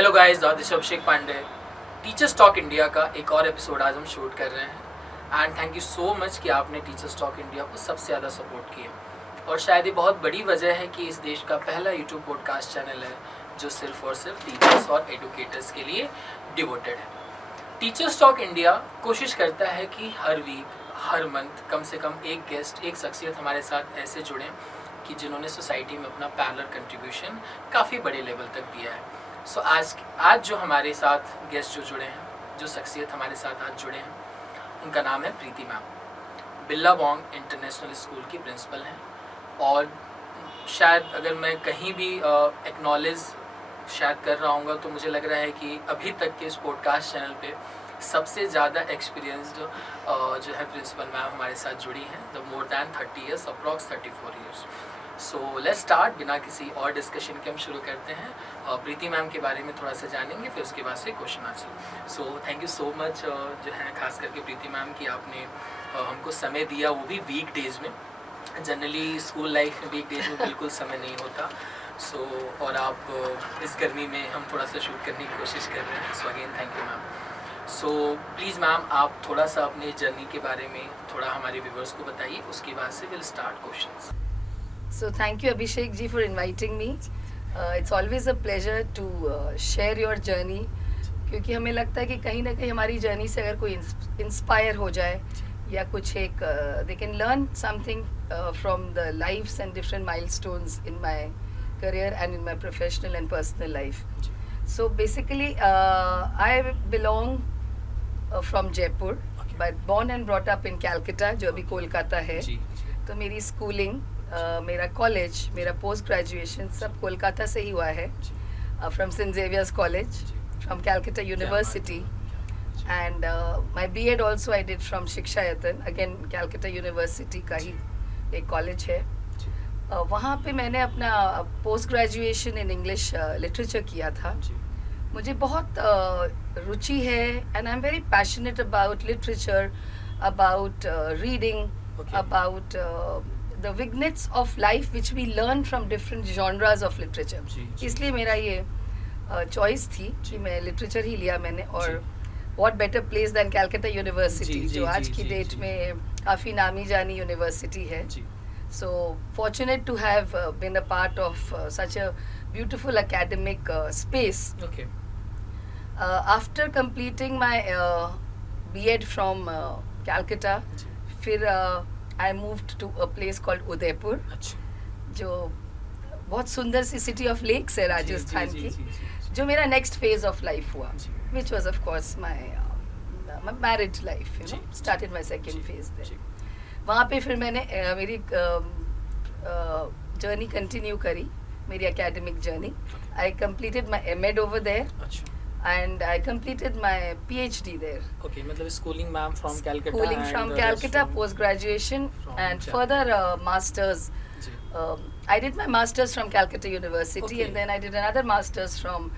Hello guys, this Abhishek Pandey. Teachers talk India का एक और एपिसोड आज हम शूट कर रहे हैं and thank you so much कि आपने टीचर्स टॉक इंडिया को सबसे ज़्यादा सपोर्ट किया। और शायद ये बहुत बड़ी वजह है कि इस देश का पहला यूट्यूब पॉडकास्ट चैनल है जो सिर्फ और सिर्फ टीचर्स और एडुकेटर्स के लिए डिवोटेड है। टीचर्स टॉक इंडिया कोशिश करता है कि हर वीक, हर मंथ कम से कम एक गेस्ट, एक शख्सियत हमारे साथ ऐसे जुड़ें कि जिन्होंने सोसाइटी में अपना पैरेलल कंट्रीब्यूशन काफ़ी बड़े लेवल तक दिया है। सो आज जो हमारे साथ गेस्ट जो जुड़े हैं, जो शख्सियत हमारे साथ आज जुड़े हैं, उनका नाम है प्रीति मैम। बिल्लाबोंग इंटरनेशनल स्कूल की प्रिंसिपल हैं और शायद अगर मैं कहीं भी एक्नॉलेज शायद कर रहा हूँगा तो मुझे लग रहा है कि अभी तक के इस पॉडकास्ट चैनल पे सबसे ज़्यादा एक्सपीरियंस्ड जो है प्रिंसिपल मैम हमारे साथ जुड़ी हैं। The more than 30 years, approx 34 years. So let's start. बिना किसी और डिस्कशन के हम शुरू करते हैं। प्रीति मैम के बारे में थोड़ा सा जानेंगे, फिर उसके बाद से question answer. So thank you so much जो है खास करके प्रीति मैम कि आपने हमको समय दिया, वो भी वीक डेज में। जनरली स्कूल लाइफ में वीक डेज में बिल्कुल समय नहीं होता। सो और आप इस गर्मी में हम थोड़ा सा शूट करने की कोशिश कर रहे हैं। So again thank you ma'am. So please ma'am आप थोड़ा सा अपने जर्नी के बारे में थोड़ा हमारे व्यूवर्स को बताइए, उसके बाद से will start questions. So thank you Abhishek ji for inviting me. It's always a pleasure to share your journey. क्योंकि हमें लगता है कि कहीं ना कहीं हमारी जर्नी से अगर कोई इंस्पायर हो जाए या कुछ एक they can learn something from the lives and different milestones in my career and in my professional and personal life. So basically I belong from Jaipur, but born and brought up in Calcutta जो अभी कोलकाता है। तो मेरी schooling, मेरा college, मेरा post graduation सब कोलकाता से ही हुआ है, from Saint Xavier's college, from Calcutta university, and my BEd also I did from Shikshayatan, again Calcutta university का ही एक कॉलेज है। वहाँ पे मैंने अपना post graduation in English literature किया था। मुझे बहुत रुचि है and I am very passionate about literature, about reading, about the vignettes of life which we learn from different genres of literature. इसलिए मेरा ये चॉइस थी कि मैं लिटरेचर ही लिया मैंने। और what better place than Calcutta University जो आज की डेट में काफ़ी नामी जानी यूनिवर्सिटी है। So fortunate to have been a part of such a beautiful academic space. Okay. After completing my B.Ed from Calcutta, फिर I moved to a place called Udaipur, जो बहुत सुंदर सी सिटी ऑफ लेक्स है राजस्थान की, जो मेरा नेक्स्ट फेज ऑफ लाइफ हुआ, which was of course my married life, you know, started my second phase there. वहाँ पे फिर मैंने मेरी जर्नी कंटिन्यू करी, मेरी academic journey. I completed my MEd over there and I completed my PhD there. Okay, मतलब schooling ma'am from Calcutta. Schooling from Calcutta, post graduation and further masters. I did my masters from Calcutta University, and then I did another masters from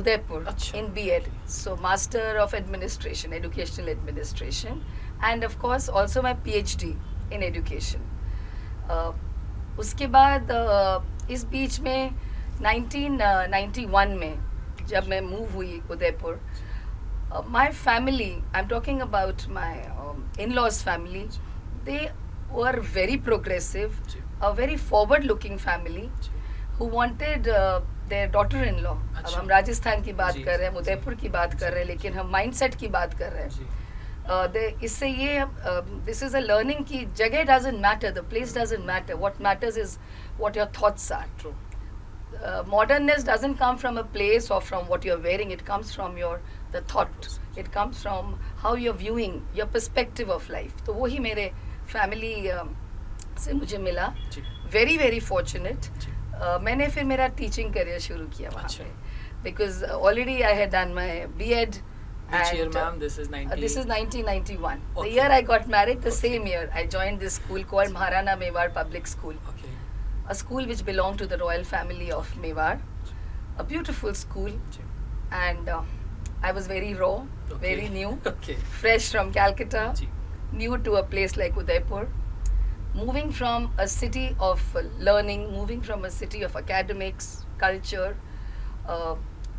Udaipur in B.Ed. So Master of Administration, Educational Administration, and of course also my PhD in Education. उसके बाद इस बीच में 1991 में जब मैं move हुई Udaipur, my family, I am talking about my in-laws family, they were very progressive, a very forward looking family who wanted there daughter in law. अब हम राजस्थान की बात कर रहे हैं, उदयपुर की बात कर रहे हैं, लेकिन हम माइंडसेट की बात कर रहे हैं। इससे ये दिस इज़ अ लर्निंग की जगह doesn't matter, the place doesn't matter, what matters is what your thoughts are. Modernness doesn't come from a place or from what you're wearing, it comes from the thought, it comes from how you're viewing, your perspective of life. तो वही मेरे family से मुझे मिला, very very fortunate. मैंने फिर मेरा teaching career शुरू किया वहाँ पे, because already I had done my B.Ed. Which year ma'am? This is 1991. Okay. The year I got married, the same year I joined this school called Maharana Mewar Public School. Okay. A school which belonged to the royal family of Mewar, a beautiful school, and I was very raw, very new, fresh from Calcutta, new to a place like Udaipur, moving from a city of learning, moving from a city of academics, culture,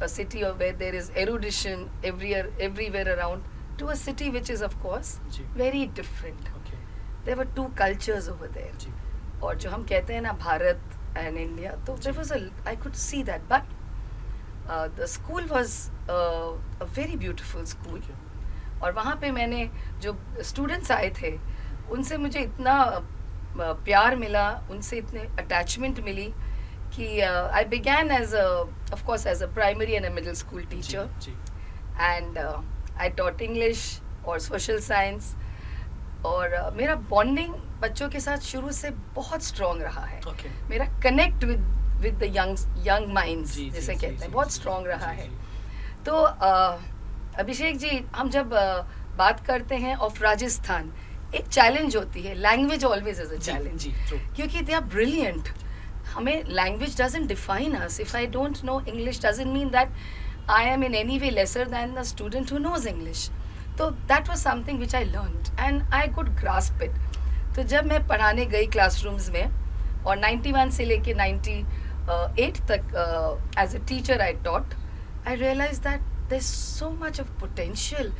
a city where there is erudition everywhere around, to a city which is of course ji. very different. Okay. There were two cultures over there. जी. और जो हम कहते हैं ना Bharat and India, तो there was I could see that, but the school was a very beautiful school. Okay. और वहाँ पे मैंने जो स्टूडेंट्स आए थे उनसे मुझे इतना प्यार मिला, उनसे इतने अटैचमेंट मिली कि I began as of course as a primary and a middle school teacher, जी. एंड आई टॉट इंग्लिश और सोशल साइंस, और मेरा बॉन्डिंग बच्चों के साथ शुरू से बहुत स्ट्रॉन्ग रहा है. Okay. मेरा connect with the young minds जी, जिसे जी, कहते जी, हैं बहुत जी, स्ट्रॉन्ग रहा जी, है. जी. तो अभिषेक जी, हम जब बात करते हैं ऑफ राजस्थान, एक चैलेंज होती है, लैंग्वेज ऑलवेज इज अ जी, चैलेंज, जी, true. क्योंकि दे आर ब्रिलियंट. हमें language doesn't define us. If I don't know English doesn't mean that I am in any way lesser than the student who knows English. तो that was something which I learned and I could grasp it. तो जब मैं पढ़ाने गई classrooms में, और 91 से लेके 98 तक as a teacher I taught, I realize that there is so much of potential.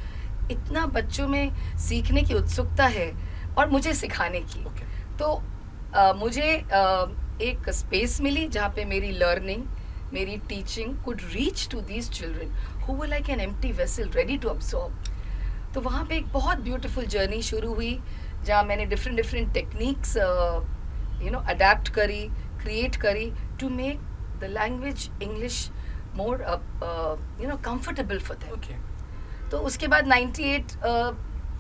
इतना बच्चों में सीखने की उत्सुकता है और मुझे सिखाने की. Okay. तो मुझे एक स्पेस मिली जहाँ पे मेरी लर्निंग, मेरी teaching could reach to these children who were like an empty vessel ready to absorb. तो वहाँ पे एक बहुत ब्यूटीफुल जर्नी शुरू हुई, जहाँ मैंने डिफरेंट टेक्निक्स अडेप्ट करी, क्रिएट करी to make the language English more comfortable for them. Okay. तो उसके बाद 98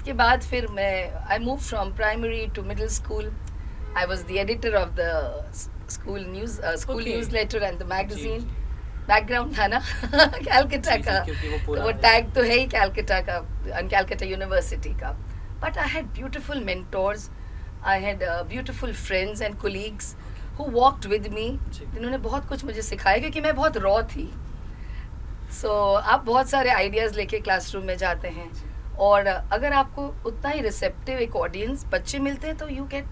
के बाद फिर मैं I move from primary to middle school. I was the editor of the school Okay. Newsletter and the जी, मैगजीन. जी. बैकग्राउंड था ना कैलकटा जी, जी, का, क्योंकि वो तो पूरा वो है. टैग तो है ही कैलकटा का, कैलकटा यूनिवर्सिटी का. But I had beautiful mentors, I had beautiful friends and colleagues who walked with me, जी. जिन्होंने बहुत कुछ मुझे सिखाया, क्योंकि मैं बहुत रॉ थी. सो आप बहुत सारे आइडियाज़ लेके क्लासरूम में जाते हैं, और अगर आपको उतना ही रिसेप्टिव एक ऑडियंस बच्चे मिलते हैं, तो you get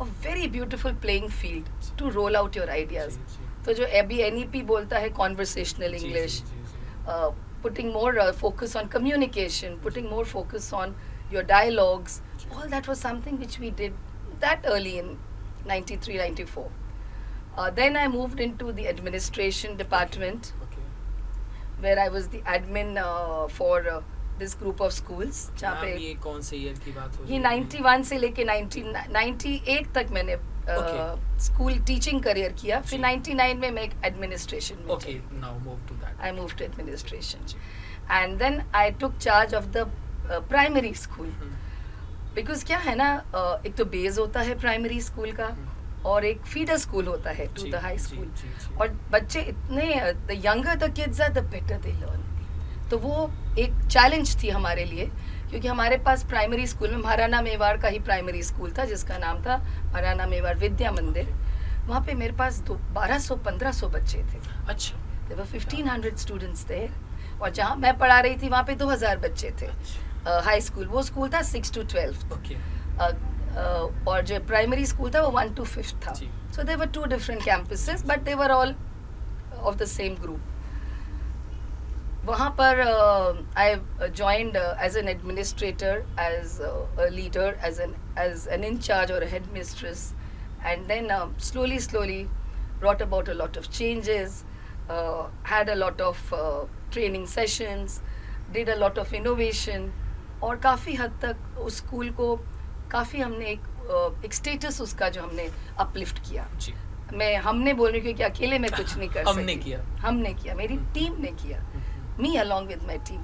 a very beautiful playing field to roll out your ideas. जी, जी. तो जो अभी NEP बोलता है कॉन्वर्सेशनल जी, इंग्लिश, जी, जी, जी. putting more focus on communication, putting more focus on your dialogues, all that was something which we did that early in 93, 94. Then I moved into the administration department, Okay. where I was the admin for this group of schools. जहाँ ma'am, पे ये कौन से year की बात हो रही ये है? 91 से लेके 98 तक मैंने Okay. स्कूल टीचिंग करियर किया. फिर जी. 99 में मैं एक एडमिनिस्ट्रेशन में Okay, now move to that. I moved to administration. Ji. And then I took charge of the primary school. Hmm. Because क्या है ना, एक तो बेस होता है प्राइमरी स्कूल का, और एक फीडर स्कूल होता है टू जी, द हाई जी, स्कूल. जी, जी. और बच्चे इतने, the younger the kids are the better they learn. तो वो एक चैलेंज थी हमारे लिए, क्योंकि हमारे पास प्राइमरी स्कूल में महाराणा मेवाड़ का ही प्राइमरी स्कूल था, जिसका नाम था महाराणा मेवाड़ विद्या मंदिर. वहाँ पे मेरे पास 1200-1500 बच्चे थे. अच्छा. There were 1500 students there. और जहाँ मैं पढ़ा रही थी वहाँ पे 2000 बच्चे थे. हाई स्कूल, वो स्कूल था 6 to 12. Okay. और जो प्राइमरी स्कूल था वो 1 to 5 था. जी. So there were two different campuses, but they were all of the same group. वहाँ पर I joined as an administrator, as a leader, as an in charge or a headmistress, and then slowly brought about a lot of changes, had a lot of training sessions, did a lot of innovation, और काफ़ी हद तक उस school को काफ़ी हमने एक status उसका जो हमने अपलिफ्ट किया. जी. हमने बोल रही हूँ क्योंकि अकेले मैं कुछ नहीं कर सकती. हमने किया, मेरी टीम ने किया. Me along with my team.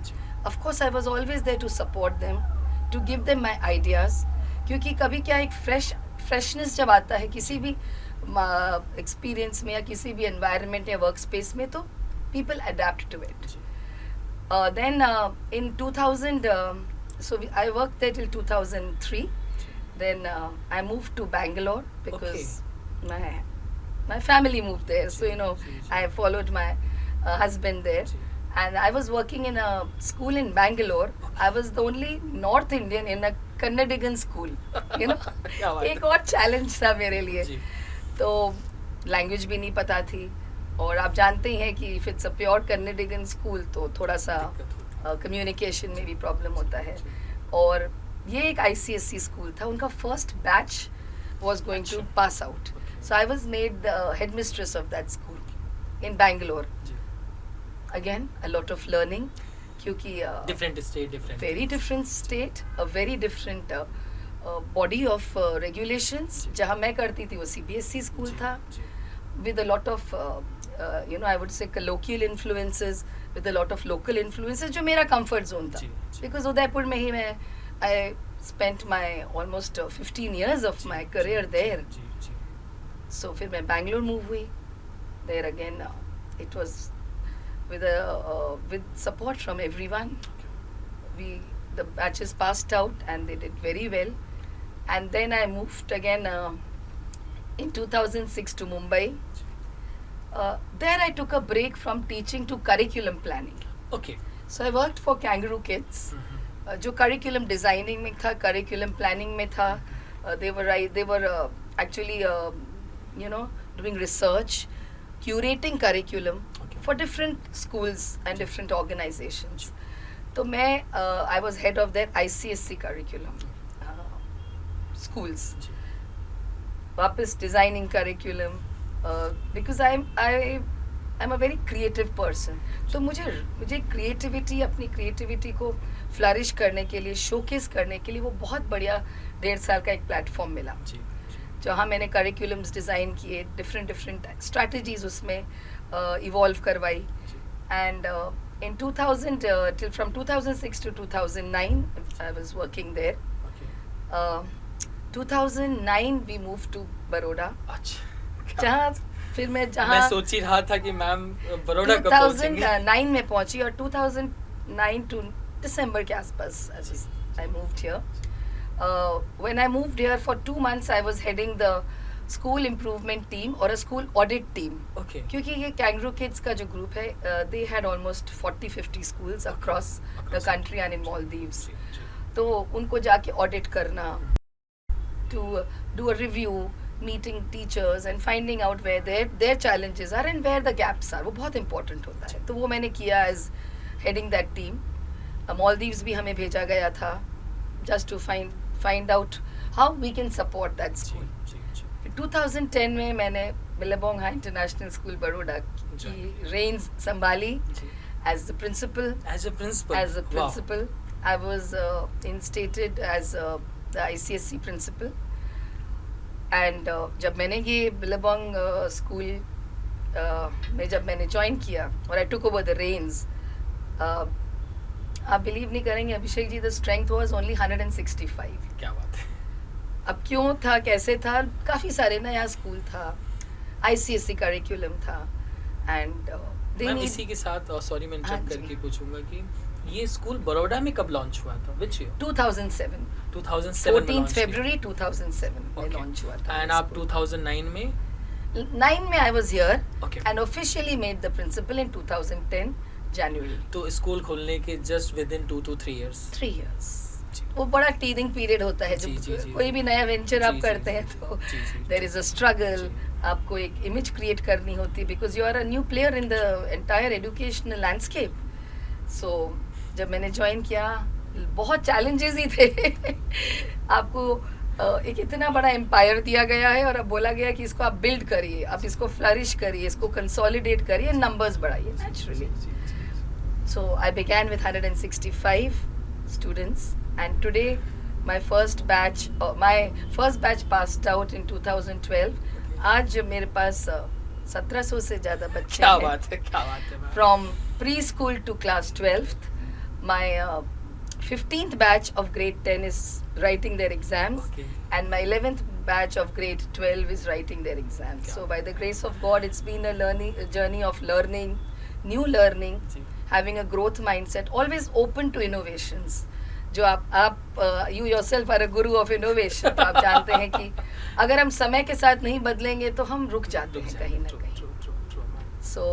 Of course, I was always there to support them, to give them my ideas. क्योंकि कभी क्या, एक freshness जब आता है किसी भी experience में या किसी भी environment या workspace में, तो people adapt to it. Then in 2000, so I worked there till 2003. Then I moved to Bangalore because my family moved there. So I followed my husband there. And I was working in a school in Bangalore. I was the only North Indian in a Kannadigan school. एक और challenge था मेरे लिए. तो language भी नहीं पता थी, और आप जानते ही हैं कि if it's a pure Kannadigan school तो थोड़ा सा कम्युनिकेशन में भी प्रॉब्लम होता है। और ये एक ICSE स्कूल था, उनका first batch was going to pass out. So I was made the headmistress of that school in Bangalore. Again, a lot of learning, क्योंकि different state, very different state, a very different body of regulations. जहाँ मैं करती थी वो CBSE school था, with a lot of I would say colloquial influences, with a lot of local influences, जो मेरा comfort zone था, because उदयपुर में ही मैं I spent my almost 15 years of my career there. So फिर मैं Bangalore move हुई. There again it was with support from everyone. The batches passed out and they did very well. And then I moved again in 2006 to Mumbai. There I took a break from teaching to curriculum planning. Okay. So I worked for Kangaroo Kids. जो curriculum designing में था, curriculum planning में था. they were actually doing research, curating curriculum for different schools and different organizations. तो मैं I was head of their ICSE curriculum schools. वापस designing curriculum because I'm a very creative person. तो मुझे creativity, अपनी creativity को flourish करने के लिए, शोकेस करने के लिए वो बहुत बढ़िया 1.5 साल का एक प्लेटफॉर्म मिला, जहाँ मैंने करिकुलम्स डिज़ाइन किए, डिफरेंट स्ट्रैटेजीज उसमें इवॉल्व करवाई. And in 2000 till from 2006 to 2009 I was working there. 2009 we moved to Baroda. जहाँ फिर मैं सोच ही रहा था कि मैम बड़ौदा कब पहुंचेंगी. 2009 में पहुंची और 2009 to December के आसपास I moved here. When I moved here for 2 months I was heading the school improvement team or a school audit team. Okay. क्योंकि ये Kangaroo Kids का जो group है, they had almost 40-50 schools across the country and in Maldives. तो उनको जाके audit करना, to do a review, meeting teachers and finding out where their challenges are and where the gaps are, वो बहुत important होता है. तो वो मैंने किया as heading that team. Maldives भी हमें भेजा गया था just to find out how we can support that school. 2010 में मैंने बिल्लाबोंग हाई इंटरनेशनल स्कूल बड़ौदा की reins संभाली as the principal. As a principal, wow. I was instated as the ICSE principal. And जब मैंने ये बिल्लाबोंग स्कूल में जब मैंने ज्वाइन किया और I took over the reins, आप बिलीव नहीं करेंगे Abhishek ji, the strength was only 165. क्या बात है. अब क्यों था, कैसे था, काफ़ी सारे नया स्कूल था, ICSE करिकुलम था. एंड इसी के साथ सॉरी मैं इंटरप्ट करके पूछूंगा कि ये स्कूल बड़ौदा में कब लॉन्च हुआ था? Which year? 2007. 14th February 2007 में लॉन्च हुआ था. एंड आप 2009 में? 9 में I was here. Okay. And officially made the principal in 2010 January. तो स्कूल खोलने के just within 2 to 3 years. 3 years. वो बड़ा टीदिंग पीरियड होता है जब कोई भी नया वेंचर आप करते हैं तो देयर इज अ स्ट्रगल. आपको एक इमेज क्रिएट करनी होती है because you are a new player in the entire educational landscape. So जब मैंने ज्वाइन किया बहुत चैलेंजेस ही थे. आपको एक इतना बड़ा एम्पायर दिया गया है और अब बोला गया कि इसको आप बिल्ड करिए, आप इसको फ्लरिश करिए, इसको कंसोलिडेट करिए, नंबर्स बढ़ाइए naturally. So I began with 165 students and today my first batch passed out in 2012. आज मेरे पास 1700 से ज़्यादा बच्चे हैं. क्या बात है. From preschool to class 12th. My 15th batch of grade 10 is writing their exams. Okay. And my 11th batch of grade 12 is writing their exams. So by the grace of God it's been a journey of learning, new learning, having a growth mindset, always open to innovations. जो आप you yourself are a guru of innovation. तो आप जानते हैं कि अगर हम समय के साथ नहीं बदलेंगे तो हम रुक जाते हैं कहीं ना कहीं. So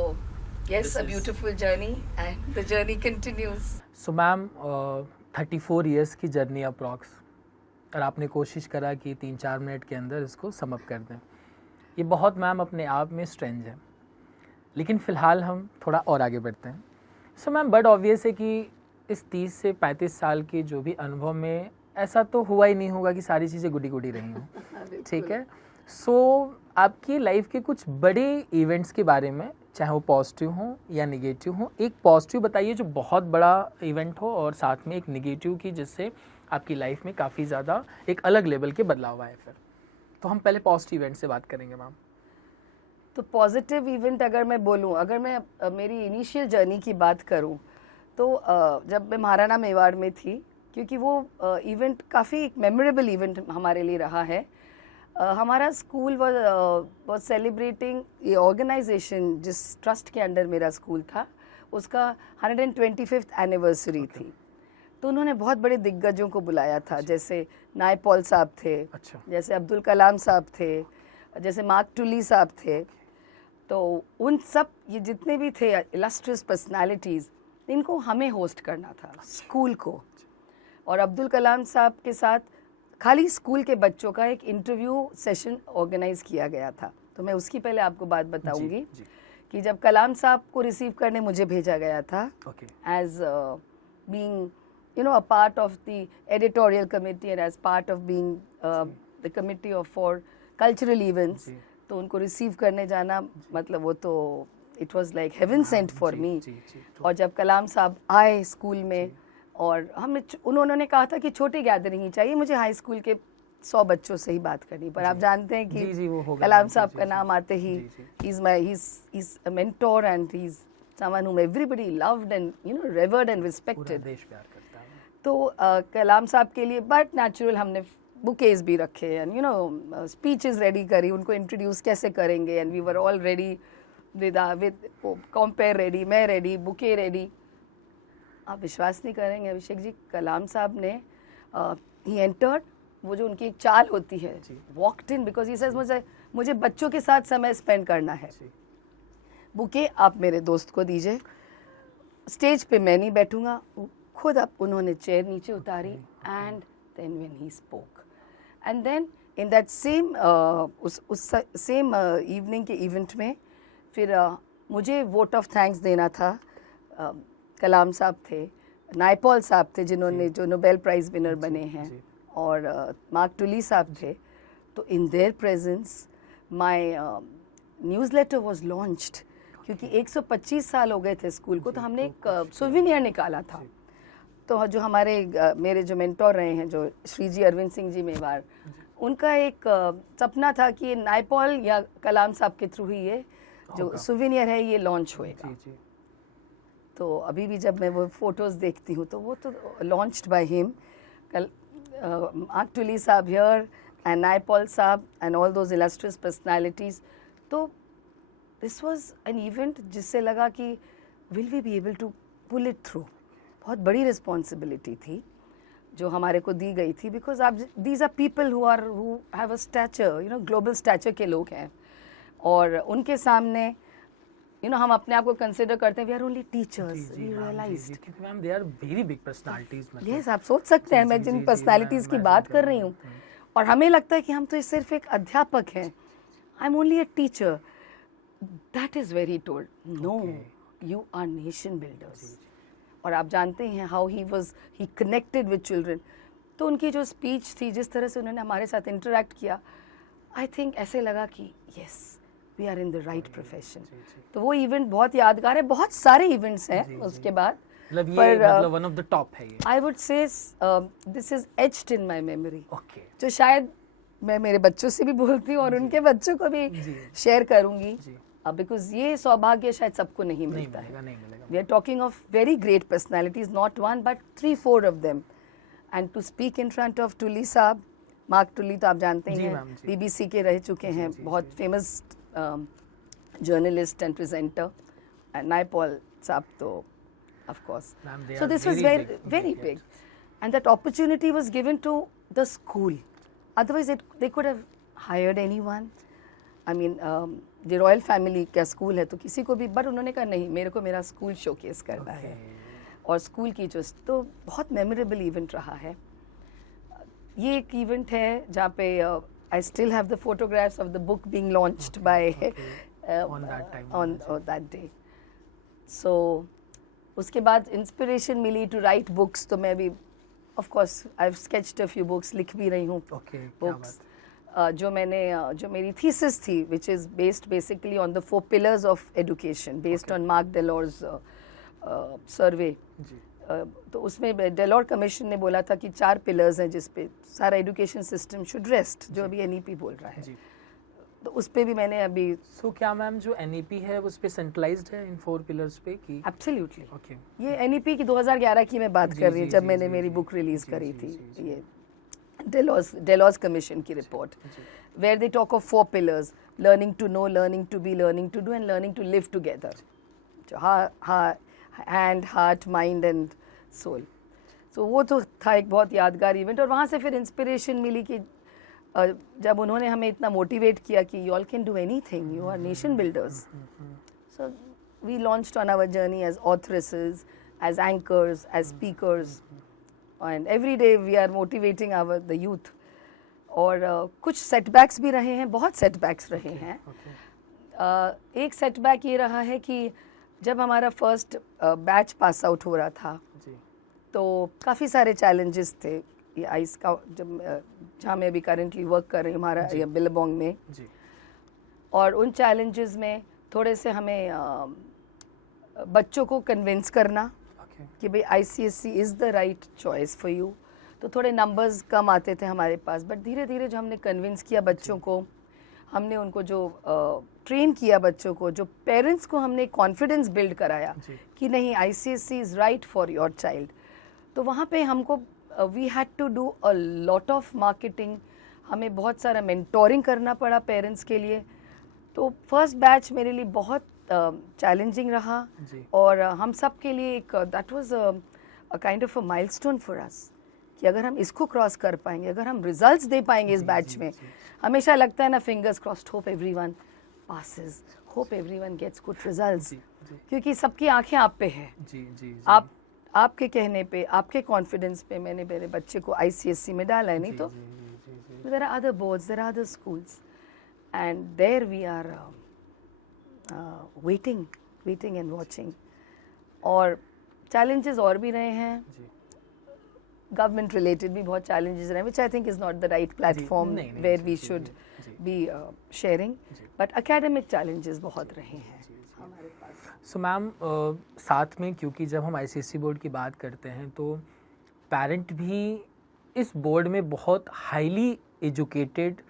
yes, a beautiful journey and the journey continues. So ma'am 34 years की जर्नी अप्रॉक्स, और आपने कोशिश करा कि 3-4 मिनट के अंदर इसको समअप कर दें. ये बहुत मैम अपने आप में स्ट्रेंज है. लेकिन फ़िलहाल हम थोड़ा और आगे बढ़ते हैं। सो मैम, बट ऑब्वियस है कि इस 30 से 35 साल के जो भी अनुभव में ऐसा तो हुआ ही नहीं होगा कि सारी चीज़ें गुडी गुडी रही हों, ठीक है। सो आपकी लाइफ के कुछ बड़े इवेंट्स के बारे में, चाहे वो पॉजिटिव हो या निगेटिव हो, एक पॉजिटिव बताइए जो बहुत बड़ा इवेंट हो और साथ में एक निगेटिव की जिससे आपकी लाइफ में काफ़ी ज़्यादा एक अलग लेवल के बदलाव आए। फिर तो हम पहले पॉजिटिव इवेंट से बात करेंगे मैम। तो पॉजिटिव इवेंट अगर मैं बोलूँ, अगर मैं मेरी इनिशियल जर्नी की बात करूँ, तो जब मैं महाराणा मेवाड़ में थी, क्योंकि वो इवेंट काफ़ी एक मेमोरेबल इवेंट हमारे लिए रहा है। हमारा स्कूल वाज सेलिब्रेटिंग ये ऑर्गेनाइजेशन, जिस ट्रस्ट के अंडर मेरा स्कूल था, उसका 125th एनिवर्सरी थी। तो उन्होंने बहुत बड़े दिग्गजों को बुलाया था, जैसे नायपॉल साहब थे, जैसे अब्दुल कलाम साहब थे, जैसे मार्क टुली साहब थे। तो उन सब, ये जितने भी थे इलस्ट्रियस पर्सनालिटीज़, इनको हमें होस्ट करना था, स्कूल को। और अब्दुल कलाम साहब के साथ खाली स्कूल के बच्चों का एक इंटरव्यू सेशन ऑर्गेनाइज किया गया था। तो मैं उसकी पहले आपको बात बताऊंगी कि जब कलाम साहब को रिसीव करने मुझे भेजा गया था, as being a part of the editorial committee and as part of being the committee for cultural events, तो उनको रिसीव करने जाना, मतलब वो तो it was like heaven sent for me. और जब कलाम साहब आए स्कूल में, और उन्होंने कहा था कि छोटी गैदरिंग ही चाहिए, मुझे हाई स्कूल के 100 बच्चों से ही बात करनी, पर आप जानते हैं कि कलाम साहब का नाम आते ही he's a mentor and he's someone whom everybody loved and revered and respected. तो कलाम साहब के लिए बट नेचुरल हमने बुकेज भी रखे एंड स्पीचेस रेडी करी, उनको इंट्रोड्यूस कैसे करेंगे, and we were all ready with compere ready, मैं रेडी, बुके रेडी। आप विश्वास नहीं करेंगे अभिषेक जी, कलाम साहब ने ही एंटर्ड, वो जो उनकी एक चाल होती है, walked in because he says मुझे बच्चों के साथ समय स्पेंड करना है, बुके आप मेरे दोस्त को दीजिए, स्टेज पे मैं नहीं बैठूंगा। खुद अब उन्होंने चेयर नीचे उतारी, and then when he spoke, and then in that same उस सेम इवनिंग के इवेंट में फिर मुझे वोट ऑफ थैंक्स देना था। कलाम साहब थे, नायपॉल साहब थे जिन्होंने जो नोबेल प्राइज़ विनर बने हैं, और मार्क टुली साहब थे। तो in their presence my newsletter was launched, क्योंकि 125 साल हो गए थे स्कूल को, तो हमने एक सोविनियर निकाला था। तो जो मेरे जो मेंटोर रहे हैं, जो श्री जी अरविंद सिंह जी मेवाड़, उनका एक सपना था कि नायपॉल या कलाम साहब के थ्रू ही ये जो सोविनियर है ये लॉन्च होएगा। तो अभी भी जब मैं वो फोटोज़ देखती हूँ, तो वो तो launched by him, Mark Tully साहब हियर एंड नायपॉल साहब and all those illustrious personalities. तो दिस वाज एन इवेंट जिससे लगा कि will we be able to pull it through. बहुत बड़ी रिस्पॉन्सिबिलिटी थी जो हमारे को दी गई थी, बिकॉज आप these are people who have a stature, global stature के लोग हैं, और उनके सामने हम अपने आप को कंसिडर करते हैं we are only teachers, we realized क्योंकि ma'am they are very big personalities. Yes, आप सोच सकते हैं मैं जिन पर्सनालिटीज की बात कर रही हूँ, और हमें लगता है कि हम तो सिर्फ एक अध्यापक हैं, I am only a teacher. That is very told, no, you are nation builders. और आप जानते हैं how he connected with children. तो उनकी जो स्पीच थी, जिस तरह से उन्होंने हमारे साथ इंटरेक्ट किया, आई थिंक ऐसे लगा कि yes we are in the right profession. तो वो इवेंट बहुत यादगार है। बहुत सारे इवेंट्स हैं उसके बाद, मतलब वन ऑफ द टॉप है ये। I would say this is etched in my memory, जो शायद मैं मेरे बच्चों से भी बोलती हूँ और उनके बच्चों को भी शेयर करूँगी, बिकॉज ये सौभाग्य शायद सबको नहीं मिलता है। We are talking of very great personalities, not one but 3-4 of them, and to speak in front of Tully साहब, मार्क टुली तो आप जानते हैं BBC के रह चुके हैं, बहुत famous journalist and presenter, and Naipaul साहब तो of course. So this was very big, and that opportunity was given to the school. Otherwise they could have hired anyone. I mean, the royal family का school है तो किसी को भी, but उन्होंने कहा नहीं, मेरे को मेरा स्कूल शोकेस करना है। और स्कूल की जो तो बहुत मेमोरेबल इवेंट रहा है। ये एक इवेंट है जहाँ पे I still have the photographs of the book being launched by on that time on that day. So उसके बाद इंस्पिरेशन मिली टू राइट बुक्स, तो मैं भी of course I have sketched a few books, लिख भी रही हूँ बुक्स जो मेरी थीसिस थी which is based basically on the 4 pillars of education based on Mark Delors survey. तो उसमें डेलोर कमीशन ने बोला था कि 4 pillars हैं जिस पे सारा एजुकेशन सिस्टम शुड रेस्ट, जो अभी NEP बोल रहा है। तो उस पे भी मैंने अभी क्या मैम जो NEP है उस पे सेंट्रलाइज्ड है इन 4 pillars पे कि? एब्सोल्युटली। ओके, ये NEP की 2011 की मैं बात कर रही हूँ, जब मैंने मेरी बुक रिलीज करी थी, ये डेलोस कमीशन की report, where they talk of 4 pillars: learning to know, learning to be, learning to do and learning to live together, hand, heart, mind and soul. तो वो तो था एक बहुत यादगार इवेंट, और वहाँ से फिर इंस्पिरेशन मिली कि जब उन्होंने हमें इतना मोटिवेट किया कि you all can do anything, you are nation builders. So we launched on our journey as authoresses, as anchors, as speakers, and every day we are motivating our the youth. और कुछ setbacks भी रहे हैं, बहुत setbacks रहे हैं। एक setback ये रहा है कि जब हमारा फर्स्ट बैच पास आउट हो रहा था तो काफ़ी सारे चैलेंजेस थे। ये आइस का जहाँ मैं अभी करेंटली वर्क कर रही हूँ, हमारा ये बिलबोंग में, और उन चैलेंजेस में थोड़े से हमें बच्चों को कन्विंस करना कि भाई ICSE is the right choice for you. तो थोड़े नंबर्स कम आते थे हमारे पास, बट धीरे धीरे जो हमने कन्विंस किया बच्चों को, हमने उनको जो ट्रेन किया बच्चों को, जो पेरेंट्स को हमने कॉन्फिडेंस बिल्ड कराया कि नहीं ICSE is right for your child, तो वहाँ पे हमको we had to do a lot of marketing, हमें बहुत सारा मेंटोरिंग करना पड़ा पेरेंट्स के लिए। तो फर्स्ट बैच मेरे लिए बहुत चैलेंजिंग रहा, और हम सब के लिए एक that was a kind of a milestone for us कि अगर हम इसको क्रॉस कर पाएंगे, अगर हम रिजल्ट्स दे पाएंगे इस बैच में। हमेशा लगता है ना, fingers crossed, hope everyone passes, hope everyone gets good results, क्योंकि सबकी आंखें आप पे है। आपके कहने पे, आपके कॉन्फिडेंस पे मैंने मेरे बच्चे को ICSE में डाला है, नहीं तो there are other boards, there are other schools, and there we are waiting and watching. और चैलेंजेस और भी रहे हैं, गवर्नमेंट रिलेटेड भी बहुत चैलेंजेस रहे, which I think is not the right platform where we should be sharing, but academic challenges बहुत रहे हैं हमारे पास। सो मैम साथ में, क्योंकि जब हम ICSE बोर्ड की बात करते हैं तो पेरेंट भी इस बोर्ड में बहुत हाईली एजुकेटेड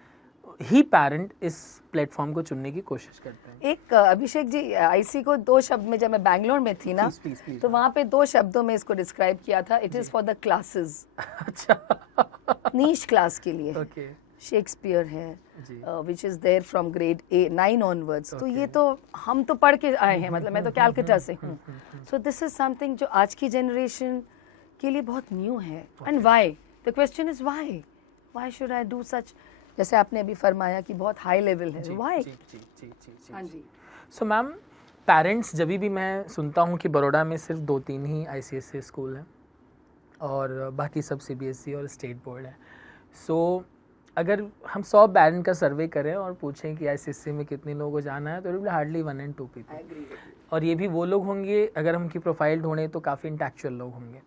ही पेरेंट इस प्लेटफॉर्म को चुनने की कोशिश करते हैं। एक अभिषेक जी, IC को 2 शब्द में, जब मैं बैंगलोर में थी ना, please, तो वहाँ पे 2 शब्दों में इसको डिस्क्राइब किया था, it is for the classes. अच्छा नीश क्लास के लिए। ओके, शेक्सपियर है which is there from grade 9 onwards. तो ये तो हम तो पढ़ के आए हैं, मतलब मैं तो कैलकटा से हूँ। सो दिस इज समथिंग जो आज की जनरेशन के लिए बहुत न्यू है। And why, the question is why should I do such, जैसे आपने अभी फरमाया कि बहुत हाई लेवल है, व्हाई। हाँ जी। सो मैम, पेरेंट्स, जब भी मैं सुनता हूँ कि बड़ौदा में सिर्फ 2-3 ही ICSE स्कूल हैं और बाकी सब CBSE और स्टेट बोर्ड है, सो अगर हम 100 पेरेंट का सर्वे करें और पूछें कि ICSE में कितने लोगों को जाना है, तो it will hardly 1 and 2 people. और ये भी वो लोग होंगे, अगर हम उनकी प्रोफाइल ढूंढें तो काफ़ी इंटेलेक्चुअल लोग होंगे।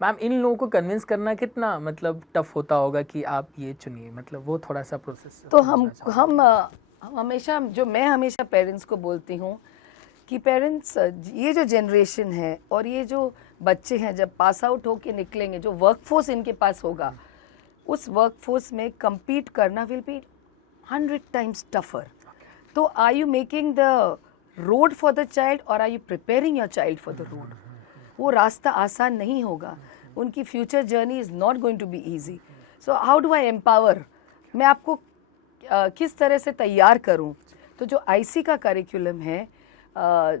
मैम, इन लोगों को कन्विंस करना कितना मतलब टफ होता होगा कि आप ये चुनिए, मतलब वो थोड़ा सा प्रोसेस। तो हम हमेशा, जो मैं हमेशा पेरेंट्स को बोलती हूँ कि पेरेंट्स, ये जो जनरेशन है और ये जो बच्चे हैं जब पास आउट होके निकलेंगे, जो वर्कफोर्स इनके पास होगा, उस वर्कफोर्स में compete करना will be 100 times tougher. तो are you making the road for the child or are you preparing your child for the road? वो रास्ता आसान नहीं होगा, उनकी future journey is not going to be easy. So how do I empower? मैं आपको किस तरह से तैयार करूं? तो जो IC का करिकुलम है,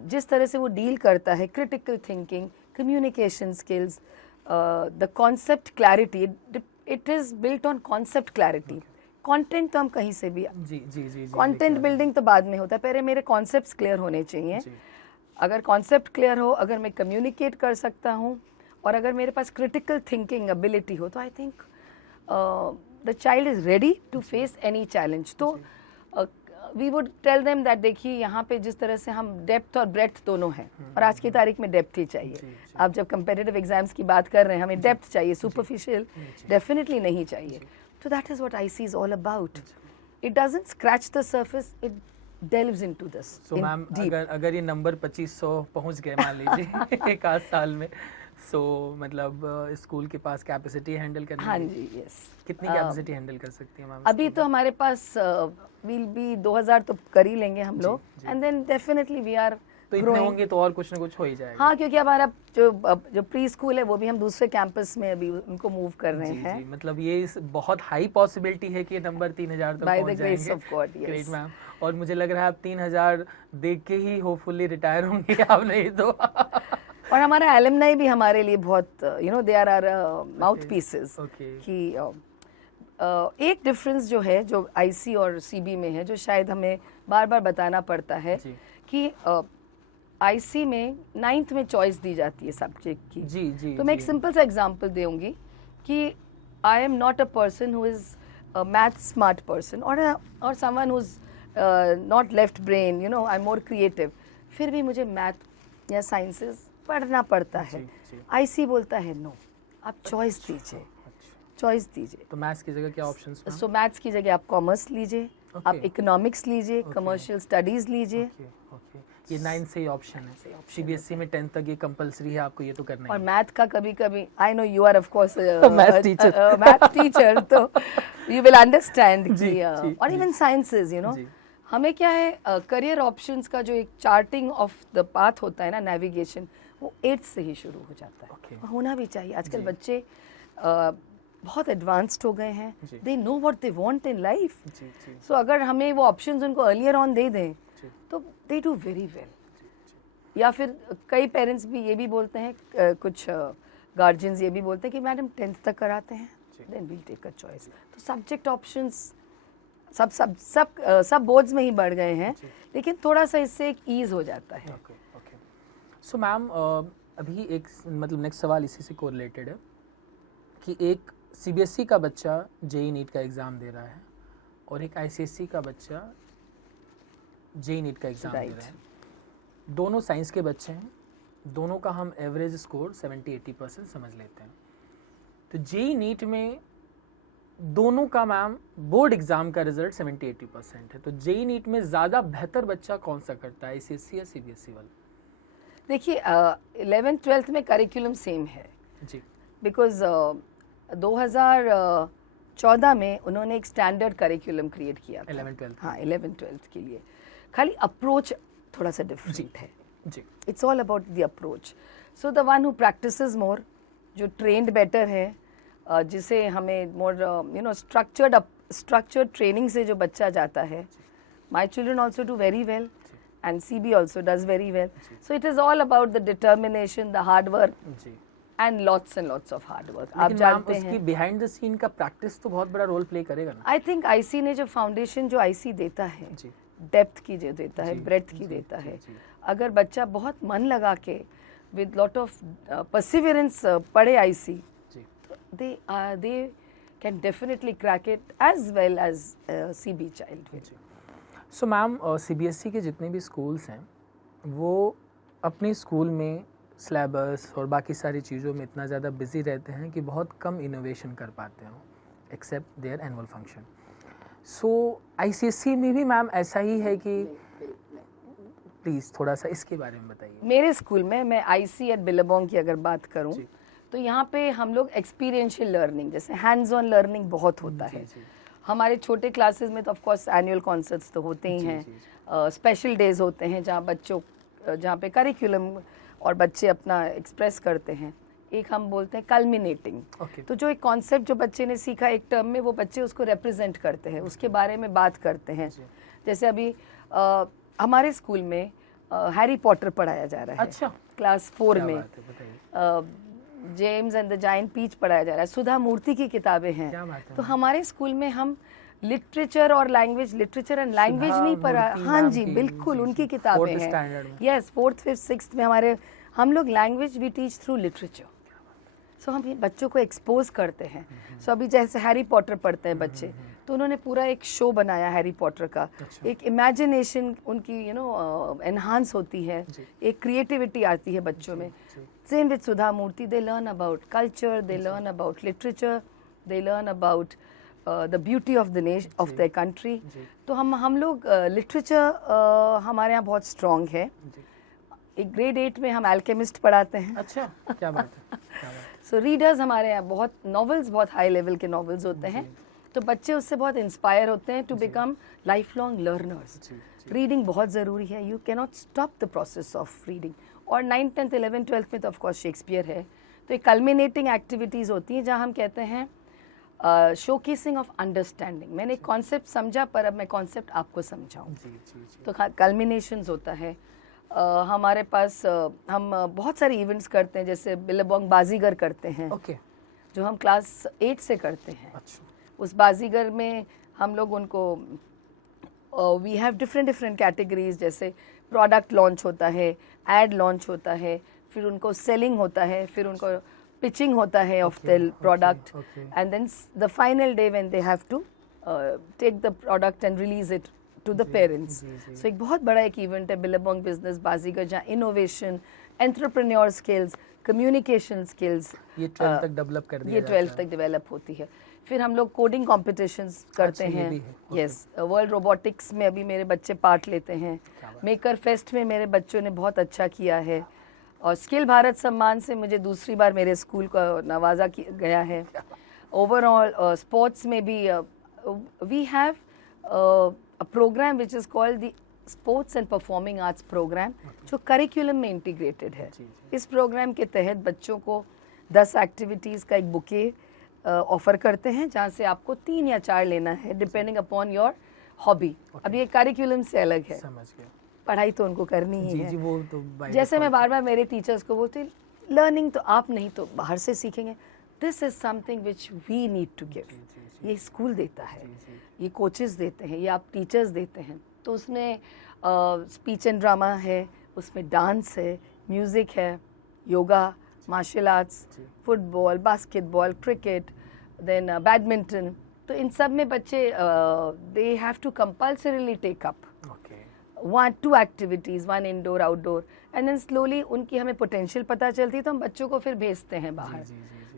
जिस तरह से वो डील करता है critical thinking, communication skills, the concept clarity, it is built on concept clarity. Content तो हम कहीं से भी, जी कंटेंट बिल्डिंग तो बाद में होता है, पहले मेरे कॉन्सेप्ट्स क्लियर होने चाहिए। अगर कॉन्सेप्ट क्लियर हो, अगर मैं कम्युनिकेट कर सकता हूँ और अगर मेरे पास क्रिटिकल थिंकिंग एबिलिटी हो, तो I think the child is ready to face any challenge. तो we would tell them that देखिए यहाँ पे जिस तरह से हम डेप्थ और ब्रेथ दोनों हैं, और आज की तारीख में डेप्थ ही चाहिए। आप जब कंपेटिटिव एग्जाम्स की बात कर रहे हैं, हमें डेप्थ चाहिए, सुपरफिशियल डेफिनेटली नहीं चाहिए। तो that is what IC is all about. It doesn't scratch the surface, it delves into this So in ma'am deep. अगर ये नंबर 2500 पहुंच गए मान लीजिए एक आध साल में, सो मतलब स्कूल के पास कैपेसिटी हैंडल करने हाँ की जी, यस। कितनी कैपेसिटी हैंडल कर सकती है मैम? अभी तो हमारे पास विल बी 2000 तो कर ही लेंगे हम लोग, and then definitely we are तो इतने होंगे तो और कुछ ना कुछ हो ही जाएगा। हाँ, क्योंकि हमारा जो प्री स्कूल है वो भी हम दूसरे कैंपस में अभी उनको मूव कर रहे हैं। जी, मतलब ये बहुत हाई पॉसिबिलिटी है कि ये नंबर 3000 तक पहुंच जाएंगे। By the grace of God, yes. Great ma'am. और मुझे लग रहा है आप 3000 देख के ही होपफुली रिटायर होंगे आप, नहीं तो और हमारा एलुमनाई भी हमारे लिए बहुत you know they are our mouthpieces कि एक डिफरेंस जो है जो आईसी और सीबी में है, जो शायद हमें बार बार बताना पड़ता है कि आईसी में 9th में चॉइस दी जाती है सब्जेक्ट की। जी तो मैं एक सिंपल सा एग्जांपल दूंगी कि I am not a person who is a math smart person और someone who is not left brain, you know I am more creative, फिर भी मुझे मैथ या साइंसेस पढ़ना पड़ता है। आईसी बोलता है नो, आप चॉइस दीजिए, चॉइस दीजिए। तो मैथ्स की जगह क्या ऑप्शंस हैं? सो मैथ्स की जगह आप कॉमर्स लीजिए, आप इकोनॉमिक्स लीजिए, कमर्शियल स्टडीज लीजिए। ये 9 से ही ऑप्शन है। सीबीएसई में 10th तक ये कंपलसरी है, आपको ये तो करना है। और मैथ का कभी कभी, I know you are of course math teacher, तो यू विल अंडरस्टैंड कि और इवन साइंसेस, यू नो हमें क्या है करियर ऑप्शंस का जो एक चार्टिंग ऑफ द पाथ होता है ना, नेविगेशन, वो 8th से ही शुरू हो जाता है। और होना भी चाहिए। आजकल बच्चे बहुत एडवांस्ड हो गए हैं, they know what they want in life. So अगर हमें वो ऑप्शंस उनको अर्लियर ऑन दे दें तो दे डू वेरी वेल। या फिर कई पेरेंट्स भी ये भी बोलते हैं, कुछ गार्जियंस ये भी बोलते हैं कि मैडम 10th तक कराते हैं, then we'll take a choice. तो सब्जेक्ट ऑप्शंस सब बोर्ड्स में ही बढ़ गए हैं, लेकिन थोड़ा सा इससे एक ईज हो जाता है। सो मैम अभी एक मतलब नेक्स्ट सवाल इसी से कोरिलेटेड है कि एक सीबीएसई का बच्चा जेई नीट का एग्ज़ाम दे रहा है और एक आईसीएसई का बच्चा जेई नीट का एग्ज़ाम दे रहा है। दोनों साइंस के बच्चे हैं, दोनों का हम एवरेज स्कोर 70-80% समझ लेते हैं। तो जेई नीट में दोनों का मैम बोर्ड एग्ज़ाम का रिजल्ट 70-80% है। तो जेई नीट में ज़्यादा बेहतर बच्चा कौन सा करता है, आईसीएसई या सीबीएसई वाला? देखिए 11th 12th में करिकुलम सेम है जी, बिकॉज 2014 में उन्होंने एक स्टैंडर्ड करिकुलम क्रिएट किया था 11th 12th। हाँ 11th 12th के लिए, खाली अप्रोच थोड़ा सा डिफरेंट है। जी, it's all about the approach. So the one who practises more, जो ट्रेंड बेटर है, जिसे हमें more you know structured training से जो बच्चा जाता है, my children also do very well and CB also does very well. So it is all about the determination, the hard work, and lots of hard work. आप जानते हैं, उसकी behind the scene का practice तो बहुत बड़ा role play करेगा ना? I think IC ने जो फाउंडेशन जो IC देता है, डेप्थ की जो देता है, ब्रेथ की देता है, अगर बच्चा बहुत मन लगा के with lot of perseverance पढ़े IC, they can definitely crack it as well as CB child will. So ma'am CBSE के जितने भी स्कूल्स हैं वो अपने स्कूल में सिलेबस और बाकी सारी चीज़ों में इतना ज़्यादा बिजी रहते हैं कि बहुत कम इनोवेशन कर पाते हैं except their annual function. So ICSE में भी मैम ऐसा ही है कि प्लीज़ थोड़ा सा इसके बारे में बताइए। मेरे स्कूल में, मैं आईसी एट बिलाबोंग की अगर बात करूं तो यहाँ पे हम लोग एक्सपीरियंशियल लर्निंग, जैसे हैंड्स ऑन लर्निंग बहुत होता है। हमारे छोटे क्लासेस में तो ऑफ कोर्स एनुअल कॉन्सर्ट्स तो होते ही हैं, स्पेशल डेज होते हैं जहाँ पे करिकुलम और बच्चे अपना एक्सप्रेस करते हैं। एक हम बोलते हैं कल्मिनेटिंग, तो जो एक कॉन्सेप्ट जो बच्चे ने सीखा एक टर्म में, वो बच्चे उसको रिप्रेजेंट करते हैं, उसके बारे में बात करते हैं। जैसे अभी हमारे स्कूल में हैरी पॉटर पढ़ाया जा रहा है। अच्छा, क्लास 4 में James and the giant peach पढ़ाया जा रहा है। सुधा मूर्ति की किताबें हैं। तो हमारे स्कूल में हम लिटरेचर और लैंग्वेज, लिटरेचर एंड लैंग्वेज नहीं पढ़ा। हाँ जी, बिल्कुल उनकी किताबें हैं। यस, 4th 5th 6th में हम लोग language we teach through literature. So हम बच्चों को एक्सपोज करते हैं। सो अभी जैसे हैरी पॉटर पढ़ते हैं बच्चे, तो उन्होंने पूरा एक शो बनाया हैरी पॉटर का। अच्छा। एक इमेजिनेशन उनकी एनहांस होती है, एक क्रिएटिविटी आती है बच्चों में। Same with Sudha Murthy, they learn about culture, they learn about literature, they learn about the beauty of the nation of the country. तो हम लोग लिटरेचर हमारे यहाँ बहुत स्ट्रॉन्ग है। एक ग्रेड 8 में हम एल्केमिस्ट पढ़ाते हैं। अच्छा, क्या बात है, क्या बात है। सो रीडर्स हमारे यहाँ बहुत नॉवेल्स, बहुत हाई लेवल के नॉवेल्स होते हैं, तो बच्चे उससे बहुत इंस्पायर होते हैं to become lifelong learners. Reading बहुत ज़रूरी है, you can not stop the process of reading. और 9th 10th 11th 12th में तो ऑफकोर्स शेक्सपियर है। तो एक कल्मिनेटिंग एक्टिविटीज़ होती हैं जहाँ हम कहते हैं शोकेसिंग ऑफ अंडरस्टैंडिंग। मैंने एक कॉन्सेप्ट समझा, पर अब मैं कॉन्सेप्ट आपको समझाऊँ, तो कल्मिनेशंस होता है। हमारे पास हम बहुत सारे इवेंट्स करते हैं, जैसे बिल्लाबोंग बाजीगर करते हैं, जो हम क्लास 8 से करते हैं। अच्छा। उस बाजीगर में हम लोग उनको वी हैव डिफरेंट कैटेगरीज, जैसे प्रोडक्ट लॉन्च होता है, एड लॉन्च होता है, फिर उनको सेलिंग होता है, फिर उनको पिचिंग होता है of the product, and then the final day when they have to take the product and release it to the parents. So एक बहुत बड़ा एक इवेंट है बिल्लाबोंग बिजनेस बाजीगर, जहाँ innovation, entrepreneur skills, communication skills ये 12th तक डेवलप कर दिया, ये 12th तक डेवलप होती है। फिर हम लोग कोडिंग कॉम्पिटिशन्स करते हैं। यस, वर्ल्ड रोबोटिक्स में अभी मेरे बच्चे पार्ट लेते हैं। मेकर फेस्ट में मेरे बच्चों ने बहुत अच्छा किया है, और स्किल भारत सम्मान से मुझे दूसरी बार मेरे स्कूल को नवाजा गया है। ओवरऑल स्पोर्ट्स में भी we have a program which is called the Sports and Performing Arts Program, जो करिकुलम में इंटीग्रेटेड है। इस प्रोग्राम के तहत बच्चों को 10 एक्टिविटीज़ का एक बुके ऑफर करते हैं, जहाँ से आपको 3 या 4 लेना है डिपेंडिंग अपॉन योर हॉबी। अब ये करिकुलम से अलग है, समझ गया। पढ़ाई तो उनको करनी ही है। वो तो जैसे मैं बार बार मेरे टीचर्स को बोलती, लर्निंग तो आप नहीं तो बाहर से सीखेंगे। This is something which we need to give. ये स्कूल देता है, ये कोचेस देते हैं, ये आप टीचर्स देते हैं। तो उसमें स्पीच एंड ड्रामा है, उसमें डांस है, म्यूज़िक है, yoga, martial arts, football, basketball, cricket, then badminton. तो इन सब में बच्चे they have to compulsorily take up 1-2 activities, 1 indoor outdoor, and then slowly उनकी हमें पोटेंशियल पता चलती है, तो हम बच्चों को फिर भेजते हैं बाहर,